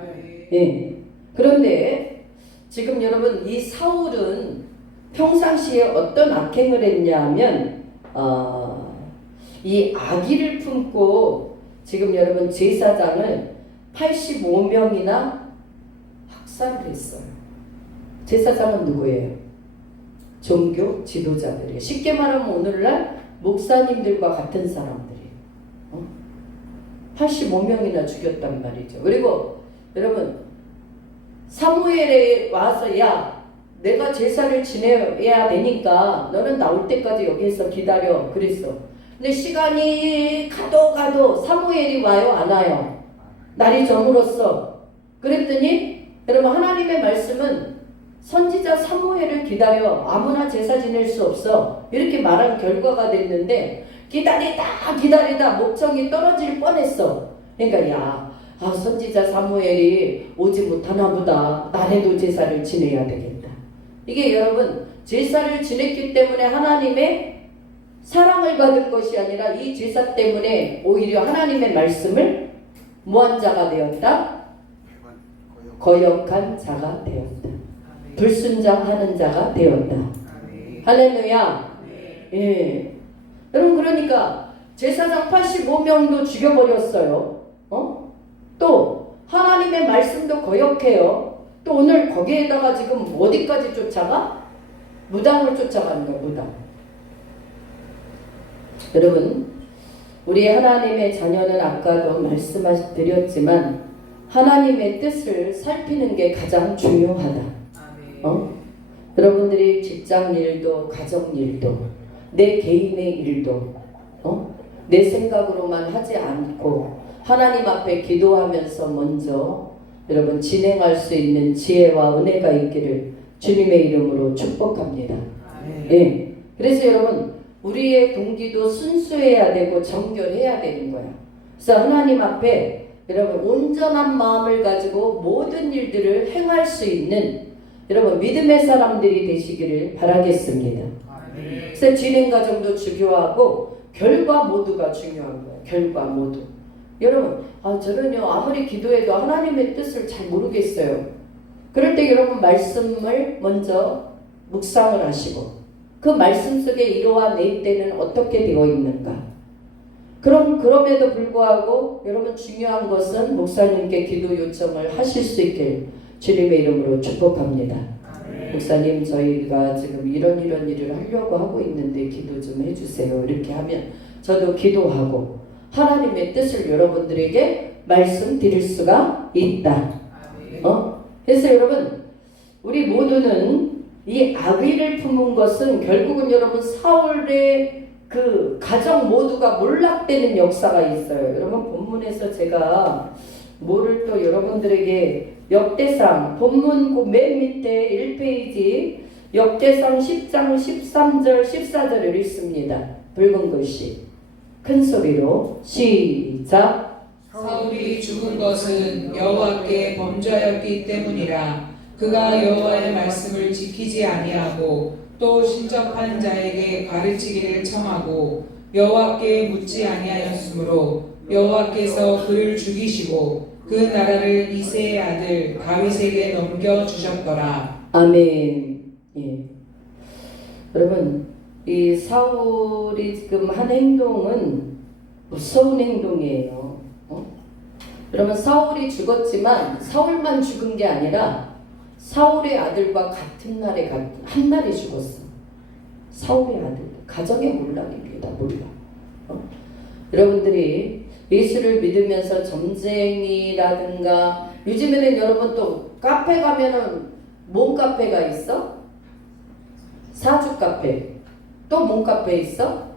예. 그런데 지금 여러분 이 사울은 평상시에 어떤 악행을 했냐면 이 악의를 품고 지금 여러분 제사장을 85명이나 학살을 했어요. 제사장은 누구예요? 종교 지도자들이에요. 쉽게 말하면 오늘날 목사님들과 같은 사람들이에요. 85명이나 죽였단 말이죠. 그리고 여러분 사무엘에 와서 야 내가 제사를 지내야 되니까 너는 나올 때까지 여기에서 기다려 그랬어. 근데 시간이 가도 사무엘이 와요 안 와요? 날이 저물었어. 그랬더니 여러분 하나님의 말씀은 선지자 사무엘을 기다려 아무나 제사 지낼 수 없어 이렇게 말한 결과가 됐는데 기다리다 목청이 떨어질 뻔했어. 그러니까 선지자 사무엘이 오지 못하나 보다. 날에도 제사를 지내야 되겠다. 이게 여러분 제사를 지냈기 때문에 하나님의 사랑을 받은 것이 아니라 이 제사 때문에 오히려 하나님의 말씀을 무한 자가 되었다. 거역한 자가 되었다. 불순종하는 자가 되었다. 할렐루야. 예. 여러분 그러니까 제사장 85명도 죽여버렸어요. 또 하나님의 말씀도 거역해요. 또 오늘 거기에다가 지금 어디까지 쫓아가? 무당을 쫓아가는 거야. 무당. 여러분 우리 하나님의 자녀는 아까도 말씀드렸지만 하나님의 뜻을 살피는 게 가장 중요하다. 여러분들이 직장 일도 가정 일도 내 개인의 일도 내 생각으로만 하지 않고 하나님 앞에 기도하면서 먼저 여러분 진행할 수 있는 지혜와 은혜가 있기를 주님의 이름으로 축복합니다. 예. 그래서 여러분 우리의 동기도 순수해야 되고 정결해야 되는 거야. 그래서 하나님 앞에 여러분 온전한 마음을 가지고 모든 일들을 행할 수 있는 여러분 믿음의 사람들이 되시기를 바라겠습니다. 그래서 진행 과정도 중요하고 결과 모두가 중요한 거예요. 결과 모두. 여러분 저는요 아무리 기도해도 하나님의 뜻을 잘 모르겠어요. 그럴 때 여러분 말씀을 먼저 묵상을 하시고 그 말씀 속에 이러한 내 때는 어떻게 되어 있는가. 그럼에도 불구하고 여러분 중요한 것은 목사님께 기도 요청을 하실 수 있길 주님의 이름으로 축복합니다. 목사님 저희가 지금 이런 일을 하려고 하고 있는데 기도 좀 해주세요. 이렇게 하면 저도 기도하고 하나님의 뜻을 여러분들에게 말씀드릴 수가 있다. 그래서 여러분, 우리 모두는 이 아비를 품은 것은 결국은 여러분 사울의 그 가정 모두가 몰락되는 역사가 있어요. 여러분 본문에서 제가 뭐를 또 여러분들에게 역대상 본문 맨 밑에 1페이지 역대상 10장 13절 14절을 읽습니다. 붉은 글씨 큰 소리로 시작. 사울이 죽은 것은 여호와께 범죄하였기 때문이라. 그가 여호와의 말씀을 지키지 아니하고 또 신접한 자에게 가르치기를 청하고 여호와께 묻지 아니하였으므로 여호와께서 그를 죽이시고 그 나라를 이새의 아들 다윗에게 넘겨 주셨더라. 아멘. 예. 여러분, 이 사울이 지금 한 행동은 무서운 행동이에요. 여러분, 사울이 죽었지만 사울만 죽은 게 아니라 사울의 아들과 같은 날에 한 날에 죽었어. 사울의 아들, 가정의 몰락입니다. 몰락. 여러분들이 예수를 믿으면서 점쟁이라든가 요즘에는 여러분 또 카페 가면은 뭔 카페가 있어? 사주 카페. 또 뭔 카페 있어?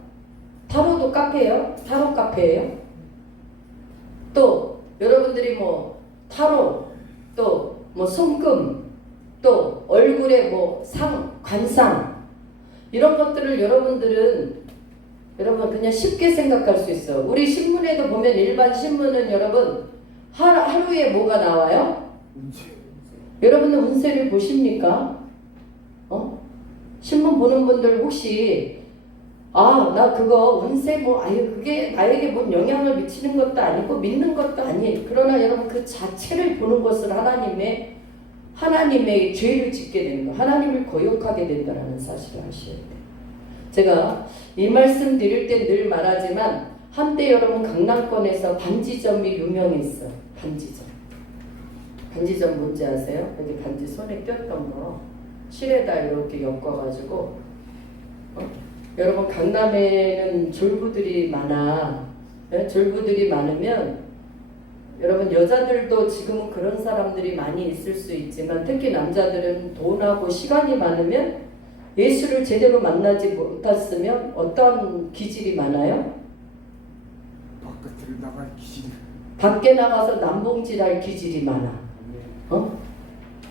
타로도 카페예요? 타로 카페예요? 또 여러분들이 뭐 타로 또 뭐 손금 또 얼굴에 뭐 관상 이런 것들을 여러분 그냥 쉽게 생각할 수 있어. 우리 신문에도 보면 일반 신문은 여러분 하루에 뭐가 나와요? 여러분은 운세를 보십니까? 신문 보는 분들 혹시 나 그거 운세 그게 나에게 뭔 영향을 미치는 것도 아니고 믿는 것도 아니에요. 그러나 여러분 그 자체를 보는 것을 하나님의 죄를 짓게 되는 거, 하나님을 거역하게 된다는 사실을 아셔야 돼요. 제가 이 말씀 드릴 때 늘 말하지만 한때 여러분 강남권에서 반지점이 유명했어. 반지점 뭔지 아세요? 여기 반지 손에 꼈던 거 실에다 이렇게 엮어가지고 여러분 강남에는 졸부들이 많아. 졸부들이 많으면 여러분 여자들도 지금은 그런 사람들이 많이 있을 수 있지만 특히 남자들은 돈하고 시간이 많으면 예수를 제대로 만나지 못했으면 어떤 기질이 많아요? 밖에 나가서 남봉질할 기질이 많아.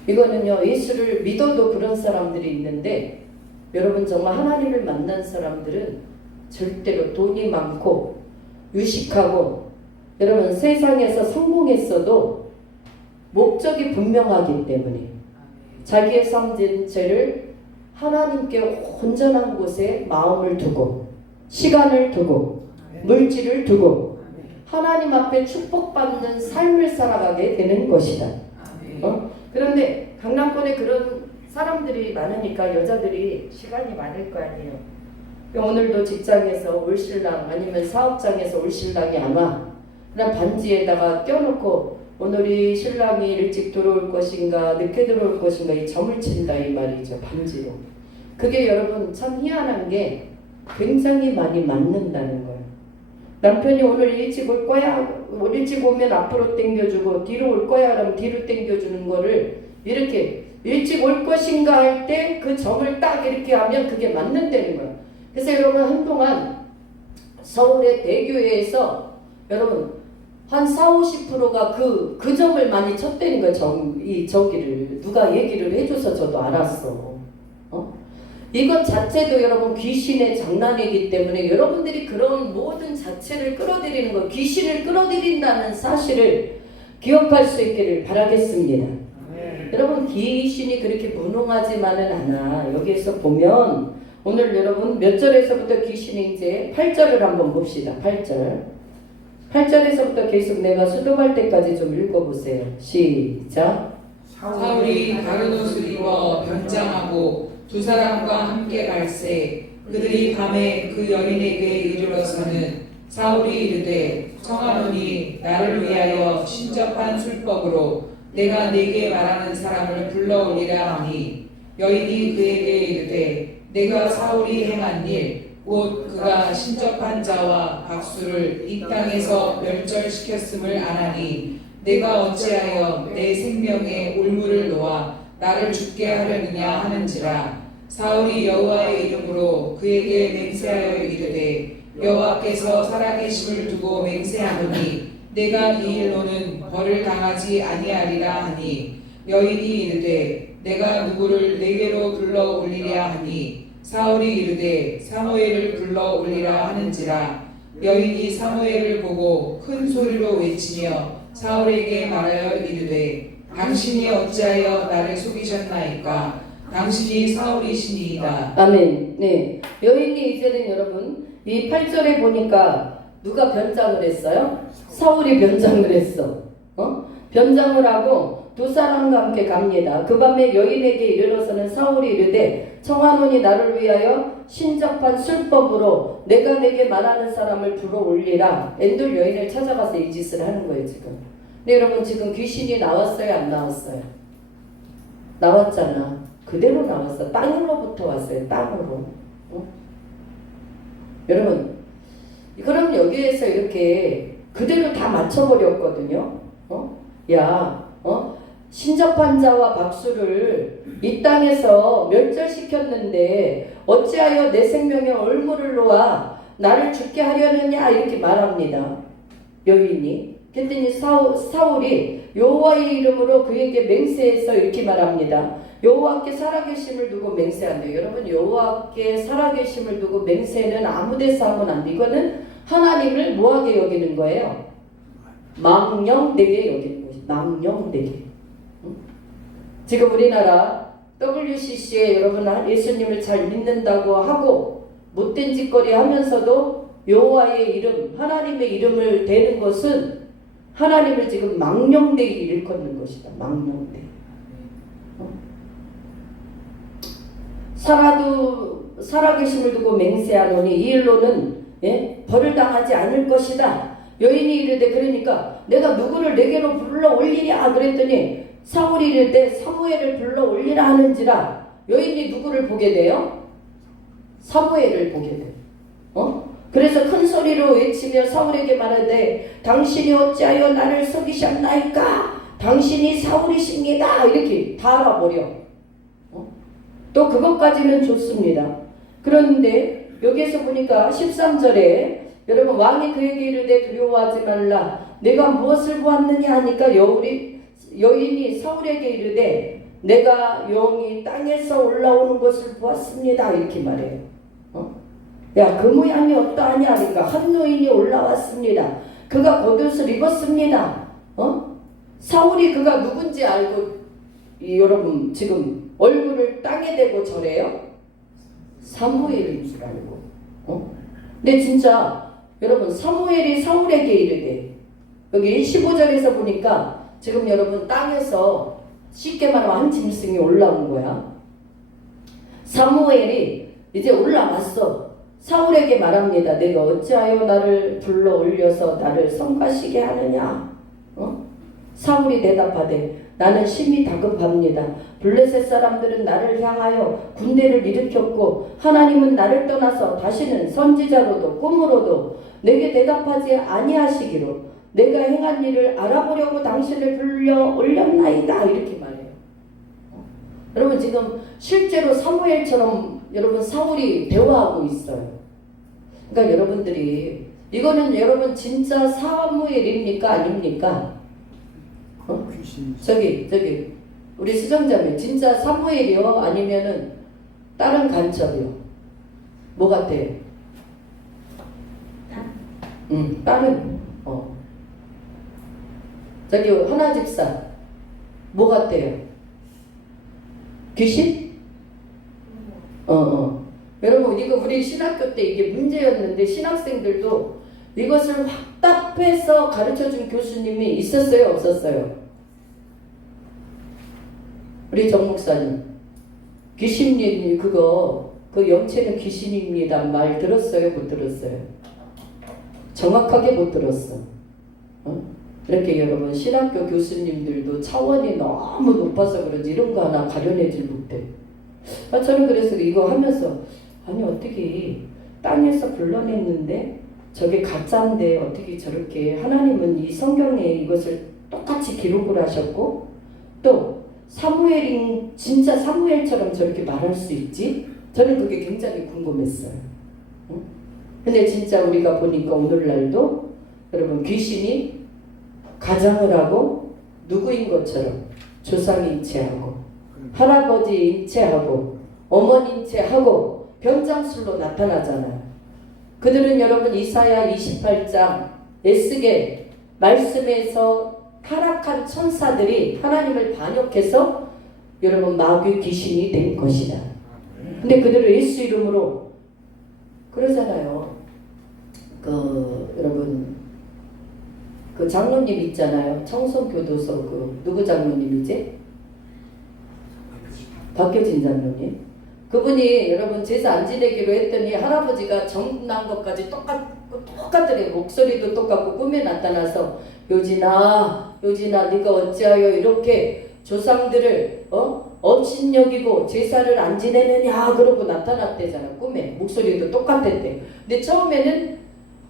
이거는요 예수를 믿어도 그런 사람들이 있는데 여러분 정말 하나님을 만난 사람들은 절대로 돈이 많고 유식하고 여러분 세상에서 성공했어도 목적이 분명하기 때문에 자기의 삼진 죄를 하나님께 온전한 곳에 마음을 두고 시간을 두고 물질을 두고 하나님 앞에 축복받는 삶을 살아가게 되는 것이다. 그런데 강남권에 그런 사람들이 많으니까 여자들이 시간이 많을 거 아니에요. 오늘도 직장에서 올 신랑 아니면 사업장에서 올 신랑이 안 와. 그냥 반지에다가 껴놓고 오늘이 신랑이 일찍 들어올 것인가 늦게 들어올 것인가 이 점을 친다 이 말이죠. 반지로. 그게 여러분 참 희한한 게 굉장히 많이 맞는다는 거예요. 남편이 오늘 일찍 올 거야. 일찍 오면 앞으로 당겨주고 뒤로 올 거야. 그럼 뒤로 당겨주는 거를 이렇게 일찍 올 것인가 할 때 그 점을 딱 이렇게 하면 그게 맞는다는 거예요. 그래서 여러분 한동안 서울의 대교회에서 여러분 한 40~50%가 그 점을 많이 쳤다는 거예요. 저기를 누가 얘기를 해줘서 저도 알았어. 이것 자체도 여러분 귀신의 장난이기 때문에 여러분들이 그런 모든 자체를 끌어들이는 거, 귀신을 끌어들인다는 사실을 기억할 수 있기를 바라겠습니다. 여러분 귀신이 그렇게 무능하지만은 않아. 여기에서 보면 오늘 여러분 몇 절에서부터 귀신이 이제 8절을 한번 봅시다. 8절에서부터 계속 내가 수동할 때까지 좀 읽어보세요. 시작. 사울이 다른 옷을 입어 변장하고 두 사람과 함께 갈새 그들이 밤에 그 여인에게 이르러서는 사울이 이르되 청하노니 나를 위하여 신접한 술법으로 내가 네게 말하는 사람을 불러오리라 하니 여인이 그에게 이르되 내가 사울이 행한 일 곧 그가 신접한 자와 박수를 이 땅에서 멸절시켰음을 아나니 내가 어찌하여 내 생명에 올무를 놓아 나를 죽게 하려느냐 하는지라. 사울이 여호와의 이름으로 그에게 맹세하여 이르되 여호와께서 살아계심을 두고 맹세하노니 내가 이 일로는 벌을 당하지 아니하리라 하니 여인이 이르되 내가 누구를 내게로 불러 올리랴 하니 사울이 이르되 사무엘을 불러 올리라 하는지라. 여인이 사무엘을 보고 큰 소리로 외치며 사울에게 말하여 이르되 당신이 어찌하여 나를 속이셨나이까. 당신이 사울이시니이다. 아멘. 네. 여인이 이제는 여러분 이 8절에 보니까 누가 변장을 했어요? 사울이 변장을 했어. 변장을 하고 두 사람과 함께 갑니다. 그 밤에 여인에게 이르러서는 사울이 이르되 청하노니 나를 위하여 신접한 술법으로 내가 내게 말하는 사람을 불어 올리라. 엔돌 여인을 찾아가서 이 짓을 하는 거예요 지금. 근데 여러분 지금 귀신이 나왔어요 안 나왔어요? 나왔잖아. 그대로 나왔어. 땅으로부터 왔어요. 땅으로. 여러분 그럼 여기에서 이렇게 그대로 다 맞춰버렸거든요. 신접한 자와 박수를 이 땅에서 멸절시켰는데 어찌하여 내 생명에 올무를 놓아 나를 죽게 하려느냐 이렇게 말합니다. 여인이. 그랬더니 사울이 여호와의 이름으로 그에게 맹세해서 이렇게 말합니다. 여호와께 살아계심을 두고 맹세한대요. 여러분 여호와께 살아계심을 두고 맹세는 아무데서 하면 안 돼. 이거는 하나님을 뭐하게 여기는 거예요? 망령되게 여기는 거지. 망령되게. 지금 우리나라 WCC에 여러분 예수님을 잘 믿는다고 하고 못된 짓거리 하면서도 여호와의 이름, 하나님의 이름을 대는 것은 하나님을 지금 망령되게 일컫는 것이다. 망령되게. 살아계심을 두고 맹세하노니 이 일로는 벌을 당하지 않을 것이다. 여인이 이르되 그러니까 내가 누구를 내게로 불러 올리랴 그랬더니 사울이 이르되 사무엘을 불러 올리라 하는지라. 여인이 누구를 보게 돼요? 사무엘을 보게 돼. 그래서 큰 소리로 외치며 사울에게 말하되 당신이 어찌하여 나를 속이셨나이까. 당신이 사울이십니다. 이렇게 다 알아버려. 또 그것까지는 좋습니다. 그런데 여기에서 보니까 13절에 여러분 왕이 그에게 이르되 두려워하지 말라. 내가 무엇을 보았느냐 하니까 여인이 사울에게 이르되 내가 영이 땅에서 올라오는 것을 보았습니다. 이렇게 말해요. 야, 그 모양이 어떠하냐 하니까 한 노인이 올라왔습니다. 그가 겉옷을 입었습니다. 사울이 그가 누군지 알고 여러분 지금 얼굴을 땅에 대고 절해요? 사무엘인 줄 알고. 근데 진짜 여러분 사무엘이 사울에게 이르되 여기 15절에서 보니까 지금 여러분 땅에서 쉽게 말하면 한 짐승이 올라온 거야. 사무엘이 이제 올라왔어. 사울에게 말합니다. 내가 어찌하여 나를 불러 올려서 나를 성가시게 하느냐? 사울이 대답하되 나는 심히 다급합니다. 블레셋 사람들은 나를 향하여 군대를 일으켰고 하나님은 나를 떠나서 다시는 선지자로도 꿈으로도 내게 대답하지 아니하시기로 내가 행한 일을 알아보려고 당신을 불러 올렸나이다. 이렇게 말해요. 여러분 지금 실제로 사무엘처럼 여러분 사울이 대화하고 있어요. 그러니까 여러분들이 이거는 여러분 진짜 사무엘입니까 아닙니까? 저기 우리 수정자매 진짜 사무엘이요 아니면은 다른 간첩이요? 뭐 같아요? 다른 저기 하나 집사 뭐 같아요? 귀신? 여러분 이거 우리 신학교 때 이게 문제였는데 신학생들도 이것을 확답해서 가르쳐준 교수님이 있었어요 없었어요? 우리 정 목사님 귀신님 그 영체는 귀신입니다 말 들었어요 못 들었어요? 정확하게 못 들었어. 이렇게 여러분 신학교 교수님들도 차원이 너무 높아서 그런지 이런 거 하나 가려내질 못해. 저는 그래서 이거 하면서 아니 어떻게 땅에서 불러냈는데 저게 가짜인데 어떻게 저렇게 하나님은 이 성경에 이것을 똑같이 기록을 하셨고 또 사무엘인 진짜 사무엘처럼 저렇게 말할 수 있지? 저는 그게 굉장히 궁금했어요. 응? 근데 진짜 우리가 보니까 오늘날도 여러분 귀신이 가장을 하고 누구인 것처럼 조상 인체하고 할아버지 인체하고 어머니 인체하고 변장술로 나타나잖아요. 그들은 여러분 이사야 28장 에스겔 말씀에서 타락한 천사들이 하나님을 반역해서 여러분 마귀 귀신이 된 것이다. 근데 그들을 예수 이름으로 그러잖아요. 여러분 그 장로님 있잖아요. 청송교도소 그 누구 장로님이지? 박효진 장로님. 그분이 여러분 제사 안 지내기로 했더니 할아버지가 정난 것까지 똑같더래. 목소리도 똑같고 꿈에 나타나서 요진아 네가 어찌하여 이렇게 조상들을 업신여기고 제사를 안 지내느냐 그러고 나타났대잖아. 꿈에 목소리도 똑같았대. 근데 처음에는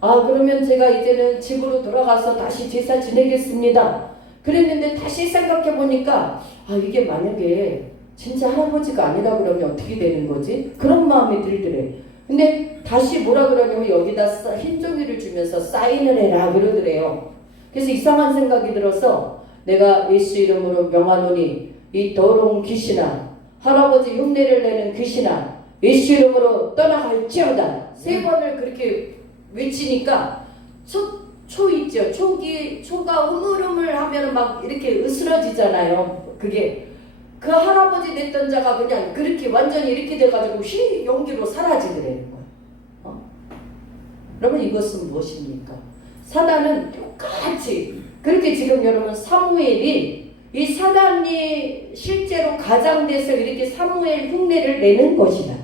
그러면 제가 이제는 집으로 돌아가서 다시 제사 지내겠습니다 그랬는데 다시 생각해 보니까 이게 만약에 진짜 할아버지가 아니라 그러면 어떻게 되는 거지? 그런 마음이 들더래. 근데 다시 뭐라 그러냐면 여기다 흰 종이를 주면서 사인을 해라 그러더래요. 그래서 이상한 생각이 들어서 내가 예수 이름으로 명하노니 이 더러운 귀신아 할아버지 흉내를 내는 귀신아 예수 이름으로 떠나갈지어다 3번을 그렇게 외치니까 초 있죠. 초가 흐물흐물 하면 막 이렇게 으스러지잖아요. 그게 그 할아버지 됐던 자가 그냥 그렇게 완전히 이렇게 돼가지고 연기로 사라지더라는 거예요. 여러분 이것은 무엇입니까? 사단은 똑같이 그렇게 지금 여러분 사무엘이 이 사단이 실제로 가장돼서 이렇게 사무엘 흉내를 내는 것이다.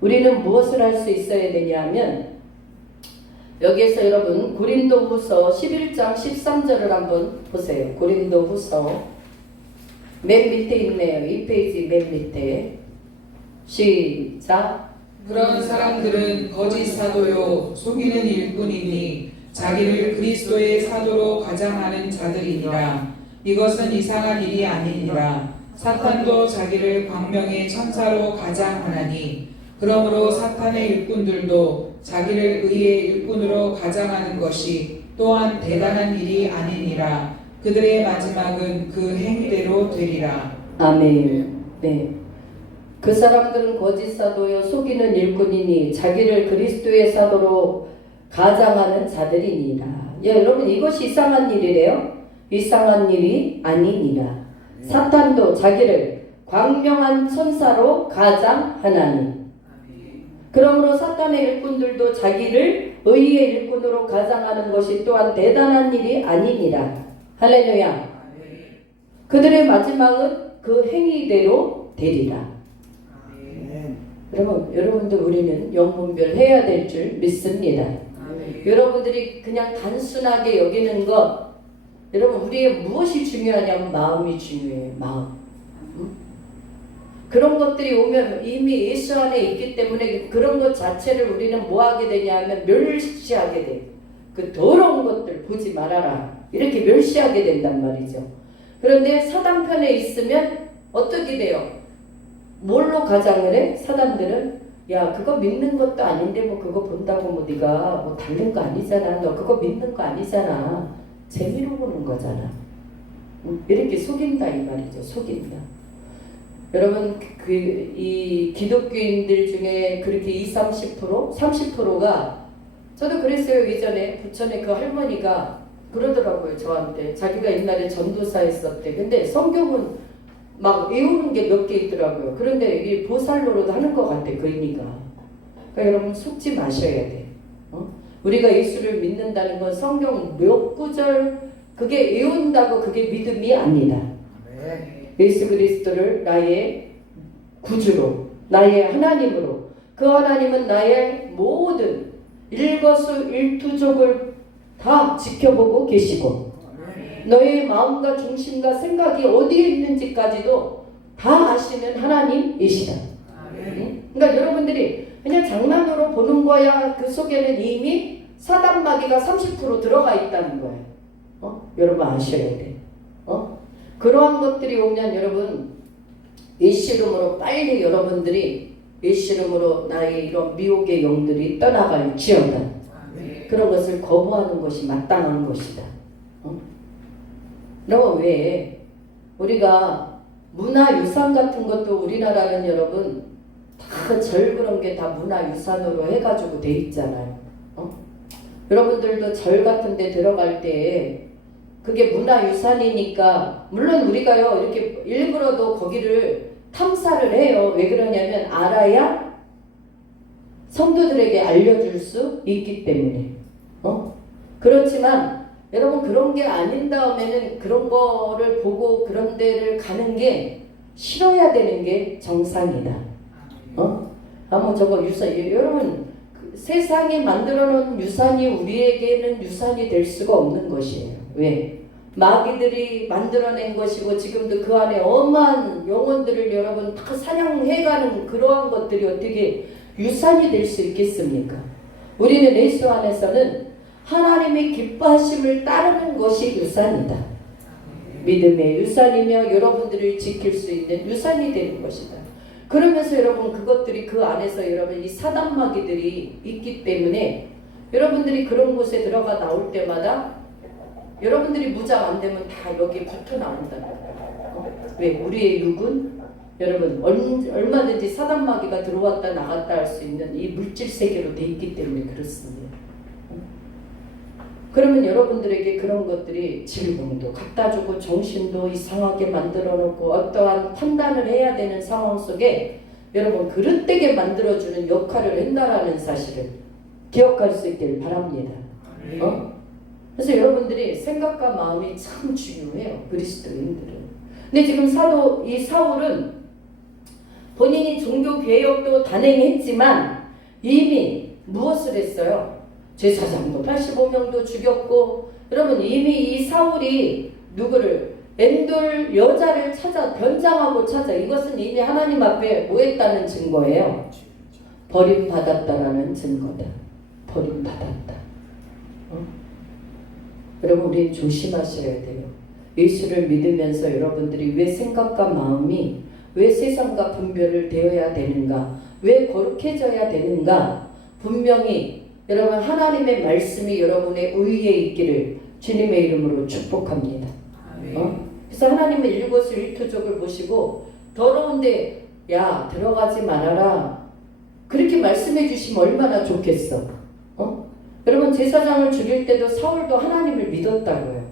우리는 무엇을 할 수 있어야 되냐면 여기에서 여러분 고린도후서 11장 13절을 한번 보세요. 고린도후서 맨 밑에 있네요. 2페이지 맨 밑에 시작. 그런 사람들은 거짓 사도요 속이는 일꾼이니 자기를 그리스도의 사도로 가장하는 자들이니라. 이것은 이상한 일이 아니니라. 사탄도 자기를 광명의 천사로 가장하나니 그러므로 사탄의 일꾼들도 자기를 의의 일꾼으로 가장하는 것이 또한 대단한 일이 아니니라. 그들의 마지막은 그 행위대로 되리라. 아멘. 네. 그 사람들은 거짓 사도요 속이는 일꾼이니 자기를 그리스도의 사도로 가장하는 자들이니라. 여러분 이것이 이상한 일이래요. 이상한 일이 아니니라. 사탄도 자기를 광명한 천사로 가장하나니 그러므로 사탄의 일꾼들도 자기를 의의 일꾼으로 가장하는 것이 또한 대단한 일이 아니니라. 할렐루야. 그들의 마지막은 그 행위대로 되리라. 여러분들 우리는 영분별 해야 될 줄 믿습니다. 여러분들이 그냥 단순하게 여기는 것 여러분 우리의 무엇이 중요하냐면 마음이 중요해요. 마음. 그런 것들이 오면 이미 예수 안에 있기 때문에 그런 것 자체를 우리는 뭐 하게 되냐면 멸시하게 돼. 그 더러운 것들 보지 말아라. 이렇게 멸시하게 된단 말이죠. 그런데 사단 편에 있으면 어떻게 돼요? 뭘로 가장을 해? 사단들은 야 그거 믿는 것도 아닌데 뭐 그거 본다고 뭐 네가 뭐 다른 거 아니잖아. 너 그거 믿는 거 아니잖아. 재미로 보는 거잖아. 이렇게 속인다 이 말이죠. 속인다. 여러분 이 기독교인들 중에 그렇게 30%가 저도 그랬어요. 예전에 부천에 그 할머니가 그러더라고요. 저한테 자기가 옛날에 전도사 했었대. 근데 성경은 막 외우는 게 몇 개 있더라고요. 그런데 이 보살로로도 하는 것 같아. 그 의미가. 그러니까 여러분 속지 마셔야 돼. 우리가 예수를 믿는다는 건 성경 몇 구절 그게 외운다고 그게 믿음이 아니다. 예수 그리스도를 나의 구주로 나의 하나님으로 그 하나님은 나의 모든 일거수일투족을 다 지켜보고 계시고 너의 마음과 중심과 생각이 어디에 있는지까지도 다 아시는 하나님이시다. 그러니까 여러분들이 그냥 장난으로 보는 거야. 그 속에는 이미 사단마귀가 30% 들어가 있다는 거예요. 여러분 아셔야 돼. 그러한 것들이 오면 여러분 예수름으로 빨리 여러분들이 예수름으로 나의 이런 미혹의 영들이 떠나갈지어다. 그런 것을 거부하는 것이 마땅한 것이다. 그러면 왜 우리가 문화유산 같은 것도 우리나라는 여러분 다 절 그런 게 다 문화유산으로 해가지고 돼 있잖아요. 여러분들도 절 같은 데 들어갈 때 그게 문화유산이니까 물론 우리가요 이렇게 일부러도 거기를 탐사를 해요. 왜 그러냐면 알아야 성도들에게 알려줄 수 있기 때문에. 그렇지만 여러분 그런 게 아닌 다음에는 그런 거를 보고 그런 데를 가는 게 싫어야 되는 게 정상이다. 아무 저거 유산 여러분 세상에 만들어 놓은 유산이 우리에게는 유산이 될 수가 없는 것이에요. 왜? 마귀들이 만들어낸 것이고 지금도 그 안에 어마한 영혼들을 여러분 다 사냥해가는 그러한 것들이 어떻게 유산이 될 수 있겠습니까? 우리는 예수 안에서는 하나님의 기뻐하심을 따르는 것이 유산이다. 믿음의 유산이며 여러분들을 지킬 수 있는 유산이 되는 것이다. 그러면서 여러분 그것들이 그 안에서 여러분 이 사단마귀들이 있기 때문에 여러분들이 그런 곳에 들어가 나올 때마다 여러분들이 무장 안 되면 다 여기에 붙어 나온다. 왜? 우리의 육은 여러분 얼마든지 사단마귀가 들어왔다 나갔다 할 수 있는 이 물질 세계로 돼 있기 때문에 그렇습니다. 그러면 여러분들에게 그런 것들이 질병도 갖다 주고 정신도 이상하게 만들어 놓고 어떠한 판단을 해야 되는 상황 속에 여러분 그릇되게 만들어주는 역할을 한다라는 사실을 기억할 수 있길 바랍니다. 그래서 여러분들이 생각과 마음이 참 중요해요. 그리스도인들은. 근데 지금 이 사울은 본인이 종교 개혁도 단행했지만 이미 무엇을 했어요? 제사장도 85명도 죽였고 여러분 이미 이 사울이 누구를 엔돌 여자를 찾아 변장하고 찾아 이것은 이미 하나님 앞에 뭐 했다는 증거예요. 버림받았다라는 증거다. 버림받았다. 여러분 우리는 조심하셔야 돼요. 예수를 믿으면서 여러분들이 왜 생각과 마음이 왜 세상과 분별을 되어야 되는가, 왜 거룩해져야 되는가, 분명히 여러분 하나님의 말씀이 여러분의 의에 있기를 주님의 이름으로 축복합니다. 그래서 하나님의 일거수일투족을 보시고 더러운데 야 들어가지 말아라 그렇게 말씀해 주시면 얼마나 좋겠어. 여러분 제사장을 죽일 때도 사울도 하나님을 믿었다고요.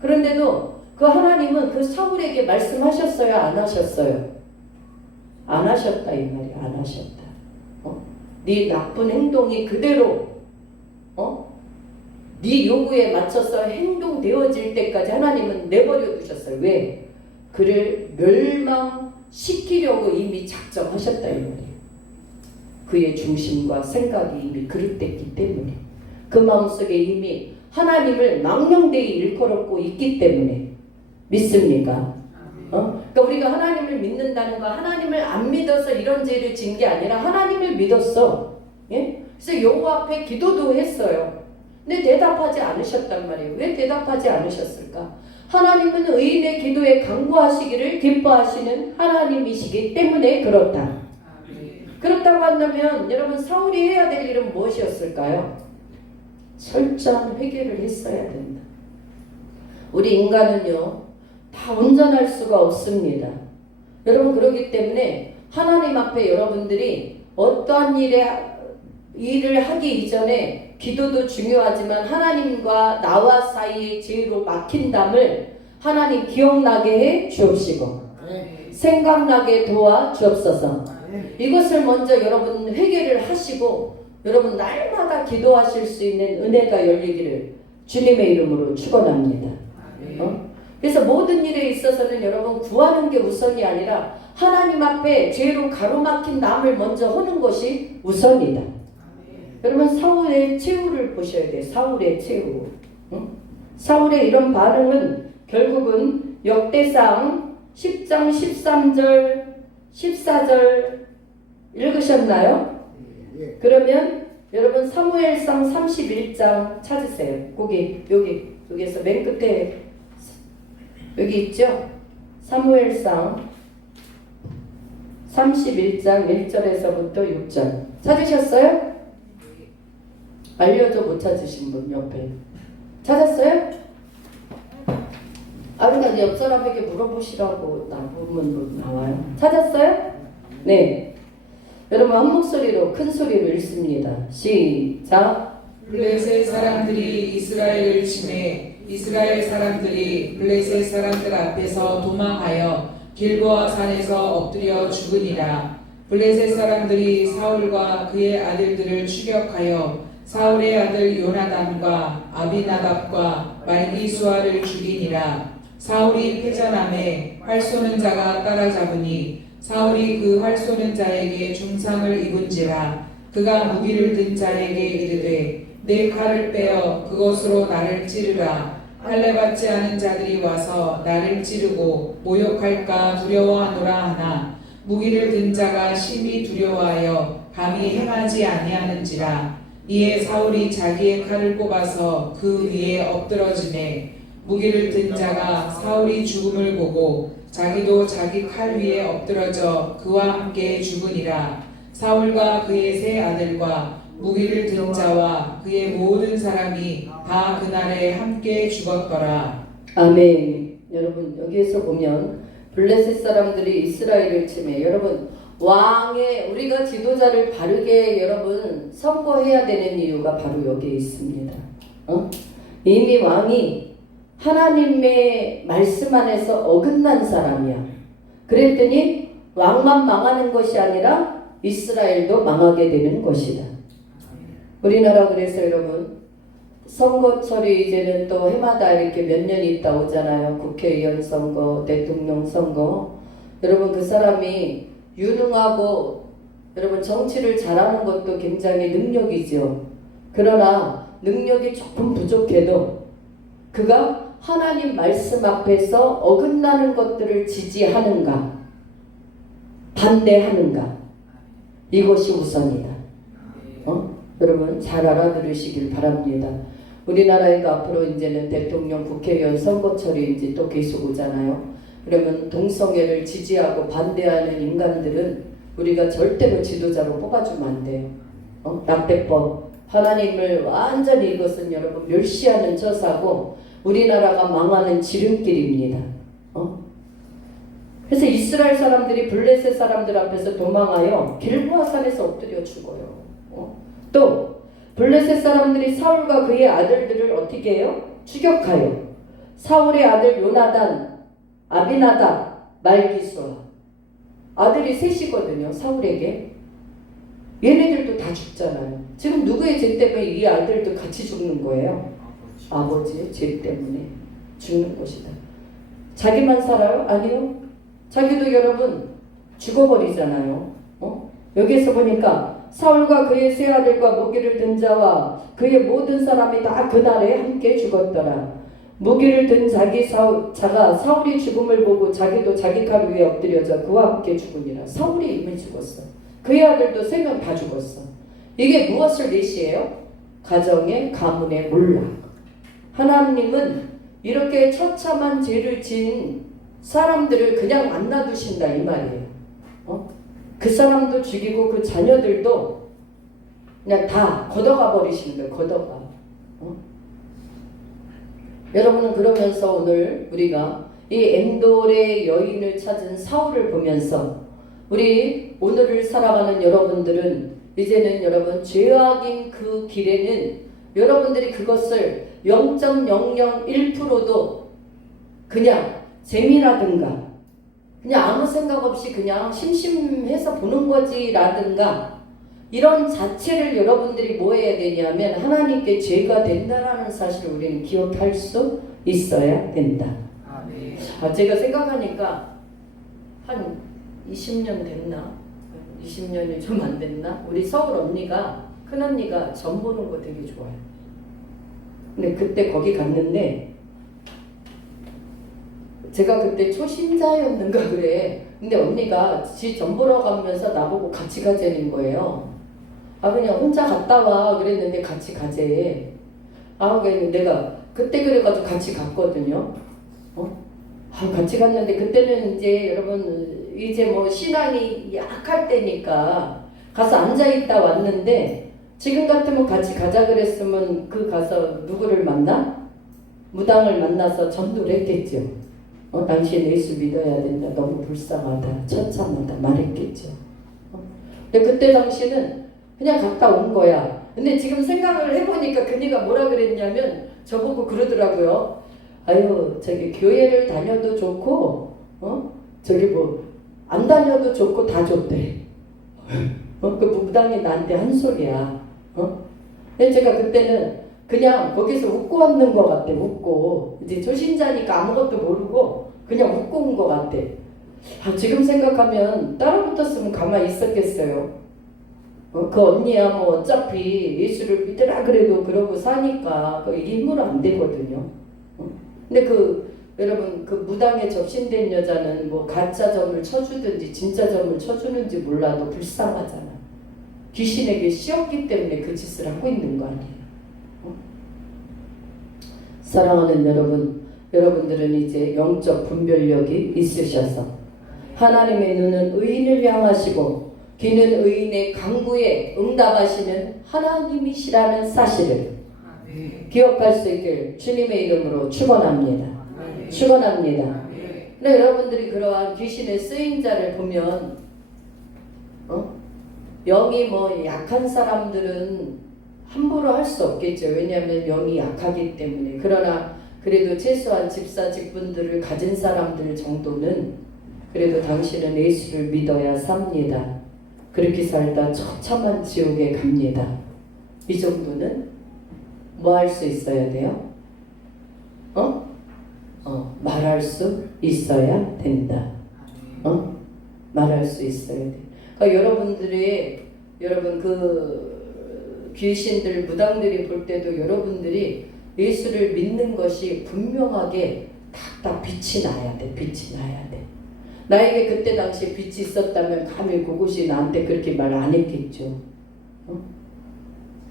그런데도 그 하나님은 그 사울에게 말씀하셨어요? 안 하셨어요? 안 하셨다 이 말이야. 안 하셨다. 네 나쁜 행동이 그대로 네 요구에 맞춰서 행동되어질 때까지 하나님은 내버려 두셨어요. 왜? 그를 멸망시키려고 이미 작정하셨다 이 말이에요. 그의 중심과 생각이 이미 그릇됐기 때문에 그 마음속에 이미 하나님을 망령되이 일컬었고 있기 때문에 믿습니까? 그러니까 우리가 하나님을 믿는다는 거 하나님을 안 믿어서 이런 죄를 진 게 아니라 하나님을 믿었어. 예? 그래서 여호와 앞에 기도도 했어요. 근데 대답하지 않으셨단 말이에요. 왜 대답하지 않으셨을까? 하나님은 의인의 기도에 간구하시기를 기뻐하시는 하나님이시기 때문에 그렇다. 그렇다고 한다면 여러분 사울이 해야 될 일은 무엇이었을까요? 철저한 회개를 했어야 된다. 우리 인간은요 다 온전할 수가 없습니다. 여러분 그렇기 때문에 하나님 앞에 여러분들이 어떠한 일을 하기 이전에 기도도 중요하지만 하나님과 나와 사이의 죄로 막힌 담을 하나님 기억나게 해 주옵시고 생각나게 도와 주옵소서. 이것을 먼저 여러분 회개를 하시고 여러분 날마다 기도하실 수 있는 은혜가 열리기를 주님의 이름으로 축원합니다. 그래서 모든 일에 있어서는 여러분 구하는 게 우선이 아니라 하나님 앞에 죄로 가로막힌 남을 먼저 하는 것이 우선이다. 여러분 사울의 최후를 보셔야 돼요. 사울의 최후. 사울의 이런 반응은 결국은 역대상 10장 13절 14절 읽으셨나요? 예. 그러면 여러분 사무엘상 31장 찾으세요. 여기에서 맨 끝에 여기 있죠? 사무엘상 31장 1절에서부터 6절 찾으셨어요? 알려줘 못 찾으신 분 옆에 찾았어요? 그러니까 옆 사람에게 물어보시라고 나보면 나와요. 찾았어요? 네. 여러분 한 목소리로 큰 소리로 읽습니다. 시작. 블레셋 사람들이 이스라엘을 치매 이스라엘 사람들이 블레셋 사람들 앞에서 도망하여 길보아 산에서 엎드려 죽으니라. 블레셋 사람들이 사울과 그의 아들들을 추격하여 사울의 아들 요나단과 아비나답과 말기수아를 죽이니라. 사울이 패전함에 활 쏘는 자가 따라잡으니 사울이 그 활 쏘는 자에게 중상을 입은지라. 그가 무기를 든 자에게 이르되 내 칼을 빼어 그것으로 나를 찌르라. 할례받지 않은 자들이 와서 나를 찌르고 모욕할까 두려워하노라 하나 무기를 든 자가 심히 두려워하여 감히 행하지 아니하는지라. 이에 사울이 자기의 칼을 꼽아서 그 위에 엎드러지매 무기를 든 자가 사울이 죽음을 보고 자기도 자기 칼 위에 엎드러져 그와 함께 죽으니라. 사울과 그의 세 아들과 무기를 든 자와 그의 모든 사람이 다 그날에 함께 죽었더라. 아멘. 여러분 여기에서 보면 블레셋 사람들이 이스라엘을 치매 여러분 왕의 우리가 지도자를 바르게 여러분 선거해야 되는 이유가 바로 여기에 있습니다. 이미 왕이 하나님의 말씀 안에서 어긋난 사람이야. 그랬더니 왕만 망하는 것이 아니라 이스라엘도 망하게 되는 것이다. 우리나라 그래서 여러분 선거철이 이제는 또 해마다 이렇게 몇 년 있다 오잖아요. 국회의원 선거, 대통령 선거. 여러분 그 사람이 유능하고 여러분 정치를 잘하는 것도 굉장히 능력이죠. 그러나 능력이 조금 부족해도 그가 하나님 말씀 앞에서 어긋나는 것들을 지지하는가 반대하는가 이것이 우선이다. 여러분 잘 알아들으시길 바랍니다. 우리나라에도 앞으로 이제는 대통령, 국회의원 선거철이 이제 또 계속 오잖아요. 그러면 동성애를 지지하고 반대하는 인간들은 우리가 절대로 지도자로 뽑아주면 안 돼요. 납대법, 하나님을 완전히 이것은 여러분 멸시하는 처사고 우리나라가 망하는 지름길입니다. 그래서 이스라엘 사람들이 블레셋 사람들 앞에서 도망하여 길보아 산에서 엎드려 죽어요. 또 블레셋 사람들이 사울과 그의 아들들을 어떻게 해요? 추격하여 사울의 아들 요나단, 아비나답, 말기수아 아들이 셋이거든요. 사울에게. 얘네들도 다 죽잖아요. 지금 누구의 죄 때문에 이 아들도 같이 죽는 거예요? 아버지의 죄 때문에 죽는 것이다. 자기만 살아요? 아니요. 자기도 여러분 죽어버리잖아요. 여기에서 보니까 사울과 그의 세 아들과 무기를 든 자와 그의 모든 사람이 다 그날에 함께 죽었더라. 무기를 든 자가 사울이 죽음을 보고 자기도 자기 칼 위에 엎드려져 그와 함께 죽으니라. 사울이 이미 죽었어. 그의 아들도 3명 다 죽었어. 이게 무엇을 내시해요? 가정의 가문의 몰락. 하나님은 이렇게 처참한 죄를 지은 사람들을 그냥 안 놔두신다 이 말이에요. 그 사람도 죽이고 그 자녀들도 그냥 다 걷어가 버리시는 거예요. 걷어가. 여러분은 그러면서 오늘 우리가 이 엔돌의 여인을 찾은 사울을 보면서 우리 오늘을 살아가는 여러분들은 이제는 여러분 죄악인 그 길에는 여러분들이 그것을 0.001%도 그냥 재미라든가 그냥 아무 생각 없이 그냥 심심해서 보는 거지라든가 이런 자체를 여러분들이 뭐 해야 되냐면 하나님께 죄가 된다라는 사실을 우리는 기억할 수 있어야 된다. 제가 생각하니까 한 20년 됐나? 20년이 좀 안 됐나? 우리 서울 언니가 큰언니가 점 보는 거 되게 좋아해요. 근데 그때 거기 갔는데 제가 그때 초신자였는가 그래. 근데 언니가 지 점 보러 가면서 나보고 같이 가자는 거예요. 그냥 혼자 갔다 와 그랬는데 같이 가재. 그랬는데 내가 그때 그래가지고 같이 갔거든요. 같이 갔는데 그때는 이제 여러분 이제 뭐 신앙이 약할 때니까 가서 앉아있다 왔는데 지금 같으면 같이 가자 그랬으면 그 가서 누구를 만나? 무당을 만나서 전도를 했겠죠. 당신 예수 믿어야 된다. 너무 불쌍하다. 처참하다. 말했겠죠. 근데 그때 당시는 그냥 갔다 온 거야. 근데 지금 생각을 해보니까 그니가 뭐라 그랬냐면 저보고 그러더라고요. 아유 저기 교회를 다녀도 좋고 저기 뭐 안 다녀도 좋고 다 좋대. 그 무당이 나한테 한 소리야. 근데 제가 그때는 그냥 거기서 웃고 왔는 것 같아. 웃고 이제 초신자니까 아무것도 모르고 그냥 웃고 온 것 같아. 지금 생각하면 따라붙었으면 가만히 있었겠어요. 그 언니야 뭐 어차피 예수를 믿으라 그래도 그러고 사니까 그 일부러 안 되거든요. 근데 여러분 그 무당에 접신된 여자는 뭐 가짜 점을 쳐주든지 진짜 점을 쳐주는지 몰라도 불쌍하잖아. 귀신에게 씌었기 때문에 그 짓을 하고 있는 거 아니에요. 사랑하는 여러분, 여러분들은 이제 영적 분별력이 있으셔서 하나님의 눈은 의인을 향하시고 귀는 의인의 간구에 응답하시는 하나님이시라는 사실을 기억할 수 있길 주님의 이름으로 축원합니다. 축원합니다. 근데 여러분들이 그러한 귀신의 쓰인 자를 보면 영이 뭐 약한 사람들은 함부로 할 수 없겠죠. 왜냐하면 영이 약하기 때문에. 그러나 그래도 최소한 집사 직분들을 가진 사람들 정도는 그래도 당신은 예수를 믿어야 삽니다. 그렇게 살다 처참한 지옥에 갑니다. 이 정도는 뭐 할 수 있어야 돼요? 말할 수 있어야 된다. 말할 수 있어야 돼. 그러니까 여러분 그 귀신들 무당들이 볼 때도 여러분들이 예수를 믿는 것이 분명하게 딱 빛이 나야 돼. 빛이 나야 돼. 나에게 그때 당시 빛이 있었다면 감히 그곳이 나한테 그렇게 말 안 했겠죠.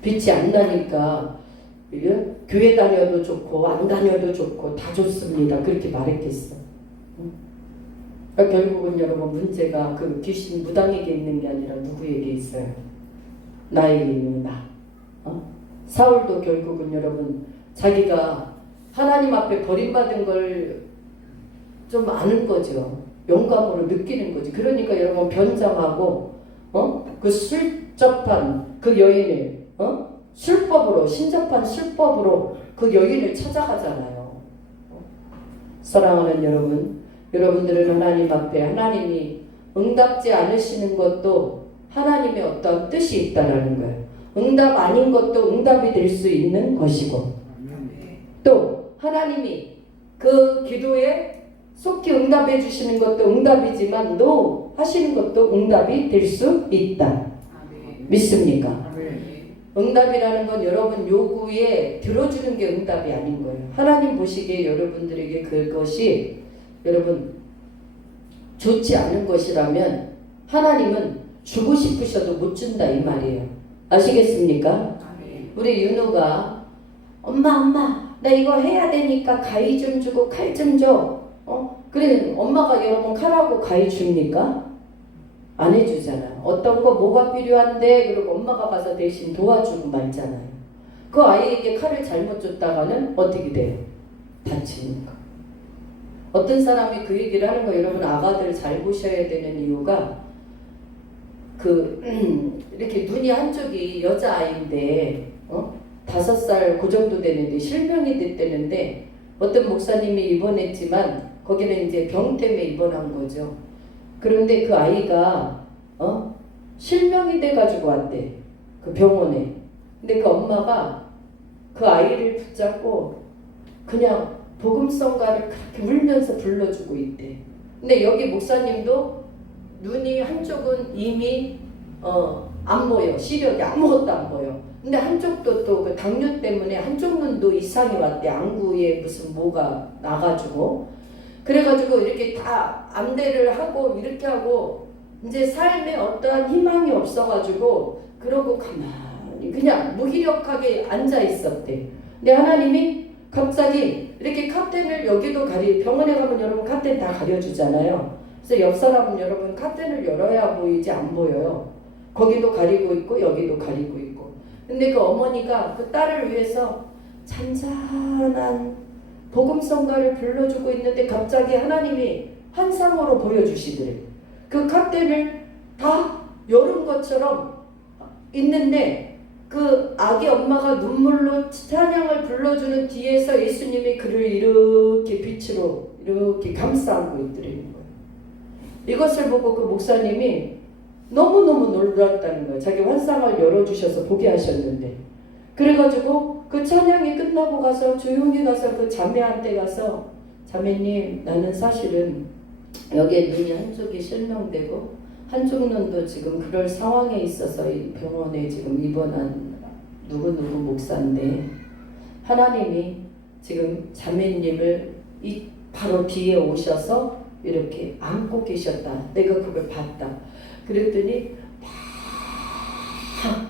빛이 안 나니까 교회 다녀도 좋고 안 다녀도 좋고 다 좋습니다. 그렇게 말했겠어. 그러니까 결국은 여러분 문제가 그 귀신 무당에게 있는 게 아니라 누구에게 있어요? 나에게 있는 나. 사울도 결국은 여러분 자기가 하나님 앞에 버림받은 걸 좀 아는 거죠. 영감으로 느끼는 거지. 그러니까 여러분 변장하고 그 술접한 그 여인을 술법으로 신접한 술법으로 그 여인을 찾아가잖아요. 사랑하는 여러분, 여러분들은 하나님 앞에 하나님이 응답지 않으시는 것도 하나님의 어떤 뜻이 있다라는 거예요. 응답 아닌 것도 응답이 될 수 있는 것이고 또 하나님이 그 기도에 속히 응답해 주시는 것도 응답이지만 노 하시는 것도 응답이 될 수 있다. 믿습니까? 응답이라는 건 여러분 요구에 들어주는 게 응답이 아닌 거예요. 하나님 보시기에 여러분들에게 그것이 여러분 좋지 않은 것이라면 하나님은 주고 싶으셔도 못 준다 이 말이에요. 아시겠습니까? 우리 윤우가 엄마 나 이거 해야 되니까 가위 좀 주고 칼 좀 줘. 그래 엄마가 여러분 칼하고 가위 줍니까? 안 해주잖아. 어떤 거 뭐가 필요한데 그리고 엄마가 가서 대신 도와주고 말잖아요. 그 아이에게 칼을 잘못 줬다가는 어떻게 돼요? 다치는 거. 어떤 사람이 그 얘기를 하는 거 여러분 아가들 잘 보셔야 되는 이유가 이렇게 눈이 한쪽이 여자아이인데 5살 그 정도 되는데 실명이 됐다는데 어떤 목사님이 입원했지만 거기는 이제 병 때문에 입원한 거죠. 그런데 그 아이가 실명이 돼가지고 왔대. 그 병원에. 근데 그 엄마가 그 아이를 붙잡고 그냥 복음성가를 그렇게 울면서 불러주고 있대. 근데 여기 목사님도 눈이 한쪽은 이미 안 보여. 시력이 아무것도 안 보여. 근데 한쪽도 또 그 당뇨 때문에 한쪽 눈도 이상이 왔대. 안구에 무슨 뭐가 나가지고. 그래가지고 이렇게 다 안대를 하고 이렇게 하고 이제 삶에 어떠한 희망이 없어가지고 그러고 가만히 그냥 무기력하게 앉아 있었대. 근데 하나님이 갑자기 이렇게 카텐을 여기도 병원에 가면 여러분 카텐 다 가려주잖아요. 그래서 옆 사람은 여러분 카텐을 열어야 보이지 안 보여요. 거기도 가리고 있고 여기도 가리고 있고. 근데 그 어머니가 그 딸을 위해서 잔잔한 복음성가를 불러주고 있는데 갑자기 하나님이 환상으로 보여주시더래. 그 카텐을 다 열은 것처럼 있는데 그 아기 엄마가 눈물로 찬양을 불러주는 뒤에서 예수님이 그를 이렇게 빛으로 이렇게 감싸고 있더라는 거예요. 이것을 보고 그 목사님이 너무너무 놀랐다는 거예요. 자기 환상을 열어주셔서 보게 하셨는데. 그래가지고 그 찬양이 끝나고 가서 조용히 가서 그 자매한테 가서 자매님 나는 사실은 여기에 눈이 한쪽이 실명되고 한쪽 눈도 지금 그럴 상황에 있어서 이 병원에 지금 입원한 누구누구 목사인데 하나님이 지금 자매님을 이 바로 뒤에 오셔서 이렇게 안고 계셨다. 내가 그걸 봤다. 그랬더니 막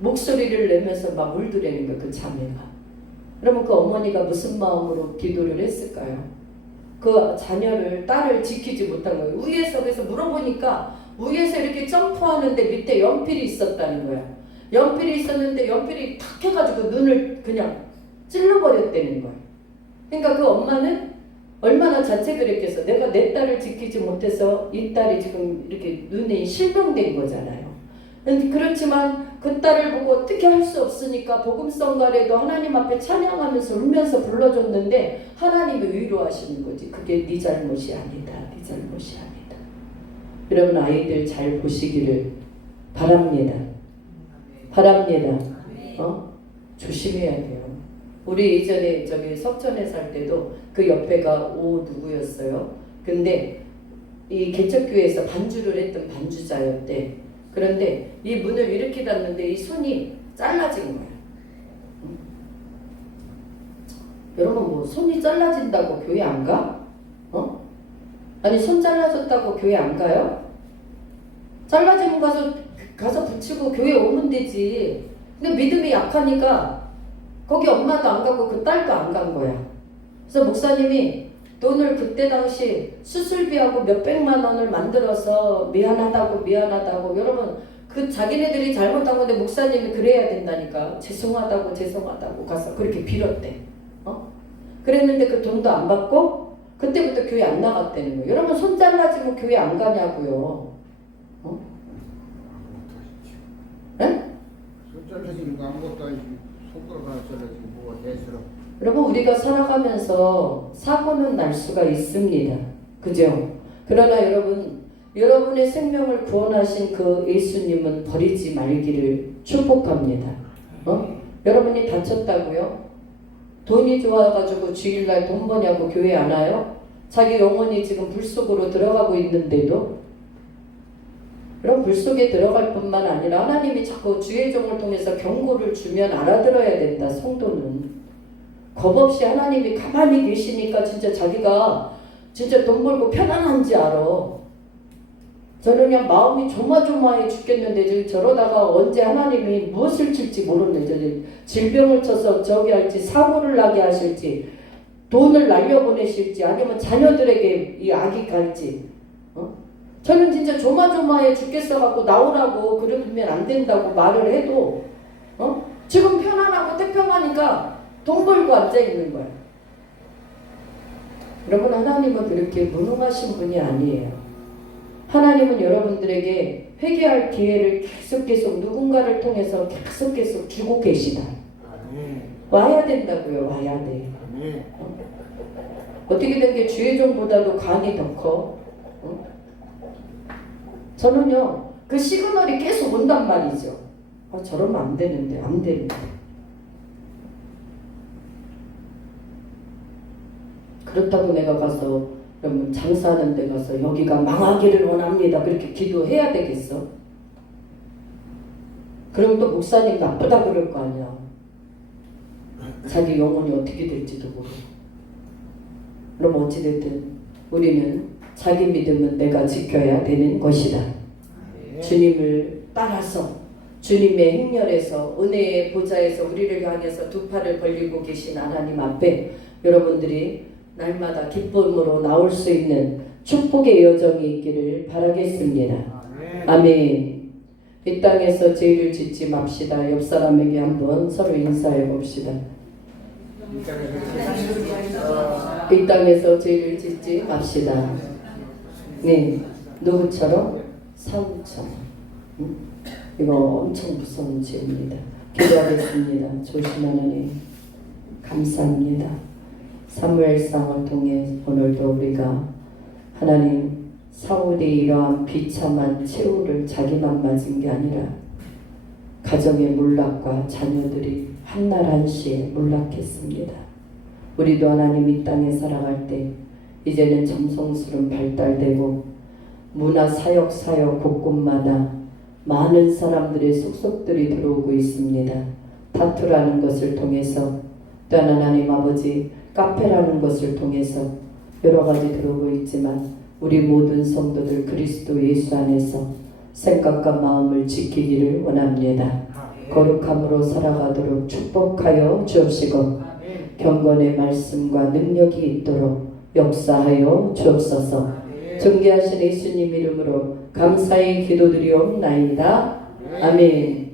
목소리를 내면서 막 울더라는 거야, 그 자매가. 그러면 그 어머니가 무슨 마음으로 기도를 했을까요? 그 자녀를, 딸을 지키지 못한 거예요. 위에서 그래서 물어보니까 위에서 이렇게 점프하는데 밑에 연필이 있었다는 거야. 연필이 있었는데 연필이 탁 해가지고 눈을 그냥 찔러버렸다는 거야. 그러니까 그 엄마는 얼마나 자책을 했겠어. 내가 내 딸을 지키지 못해서 이 딸이 지금 이렇게 눈에 실명된 거잖아요. 그렇지만 그 딸을 보고 어떻게 할 수 없으니까 복음성가래도 하나님 앞에 찬양하면서 울면서 불러줬는데 하나님이 위로하시는 거지. 그게 네 잘못이 아니다. 네 잘못이 아니다. 여러분 아이들 잘 보시기를 바랍니다. 바랍니다. 조심해야 돼요. 우리 예전에 저기 석천에 살 때도 그 옆에가 오 누구였어요. 근데 이 개척교회에서 반주를 했던 반주자였대. 그런데 이 문을 이렇게 닫는데 이 손이 잘라진 거야. 여러분 뭐 손이 잘라진다고 교회 안 가? 아니 손 잘라졌다고 교회 안 가요? 잘라지면 가서 붙이고 교회 오면 되지. 근데 믿음이 약하니까 거기 엄마도 안 가고 그 딸도 안 간 거야. 그래서 목사님이 돈을 그때 당시 수술비하고 몇백만 원을 만들어서 미안하다고 여러분 그 자기네들이 잘못한 건데 목사님이 그래야 된다니까 죄송하다고 가서 그렇게 빌었대. 그랬는데 그 돈도 안 받고 그때부터 교회 안 나갔다는 거예요. 여러분 손 잘라지면 교회 안 가냐고요. 네? 손 잘라지는 거 아무것도 아니지. 손가락 하나 잘라지고 뭐가 대수로. 여러분 우리가 살아가면서 사고는 날 수가 있습니다. 그죠? 그러나 여러분의 생명을 구원하신 그 예수님은 버리지 말기를 축복합니다. 여러분이 다쳤다고요? 돈이 좋아가지고 주일날 돈 버냐고 교회 안 와요? 자기 영혼이 지금 불 속으로 들어가고 있는데도 그럼 불 속에 들어갈 뿐만 아니라 하나님이 자꾸 주의 종을 통해서 경고를 주면 알아들어야 된다. 성도는 겁 없이 하나님이 가만히 계시니까 진짜 자기가 진짜 돈 벌고 편안한지 알아. 저는 그냥 마음이 조마조마해 죽겠는데 저러다가 언제 하나님이 무엇을 칠지 모르는데 질병을 쳐서 저기 할지 사고를 나게 하실지 돈을 날려보내실지 아니면 자녀들에게 이 악이 갈지 저는 진짜 조마조마해 죽겠어갖고 나오라고 그러면 안 된다고 말을 해도 지금 편안하고 태평하니까 돈 벌고 앉아있는 거야. 여러분 하나님은 그렇게 무능하신 분이 아니에요. 하나님은 여러분들에게 회개할 기회를 계속 누군가를 통해서 계속 주고 계시다. 와야 된다고요. 와야 돼. 어떻게 된 게 주의 종보다도 간이 더 커. 저는요 그 시그널이 계속 온단 말이죠. 저러면 안 되는데. 그렇다고 내가 가서 여러분 장사하는 데 가서 여기가 망하기를 원합니다 그렇게 기도해야 되겠어? 그럼 또 목사님 나쁘다 그럴 거 아니야. 자기 영혼이 어떻게 될지도 모르고. 그럼 어찌됐든 우리는 자기 믿음은 내가 지켜야 되는 것이다. 주님을 따라서 주님의 행렬에서 은혜의 보좌에서 우리를 향해서 두 팔을 벌리고 계신 하나님 앞에 여러분들이 날마다 기쁨으로 나올 수 있는 축복의 여정이 있기를 바라겠습니다. 아멘. 이 땅에서 죄를 짓지 맙시다. 옆 사람에게 한번 서로 인사해 봅시다. 이 땅에서 죄를 짓지 맙시다. 네, 누구처럼? 사울처럼. 이거 엄청 무서운 죄입니다. 기도하겠습니다. 조심 하나님 감사합니다. 사무엘상을 통해 오늘도 우리가 하나님 사울이 이러한 비참한 최후를 자기만 맞은 게 아니라 가정의 몰락과 자녀들이 한날 한시에 몰락했습니다. 우리도 하나님 이 땅에 살아갈 때 이제는 점성술은 발달되고 문화 사역 곳곳마다 많은 사람들의 속속들이 들어오고 있습니다. 타투라는 것을 통해서 또한 하나님 아버지 카페라는 것을 통해서 여러 가지 들어오고 있지만 우리 모든 성도들 그리스도 예수 안에서 생각과 마음을 지키기를 원합니다. 거룩함으로 살아가도록 축복하여 주옵시고 경건의 말씀과 능력이 있도록 역사하여 주옵소서. 존귀하신 예수님 이름으로 감사히 기도드리옵나이다. 아멘.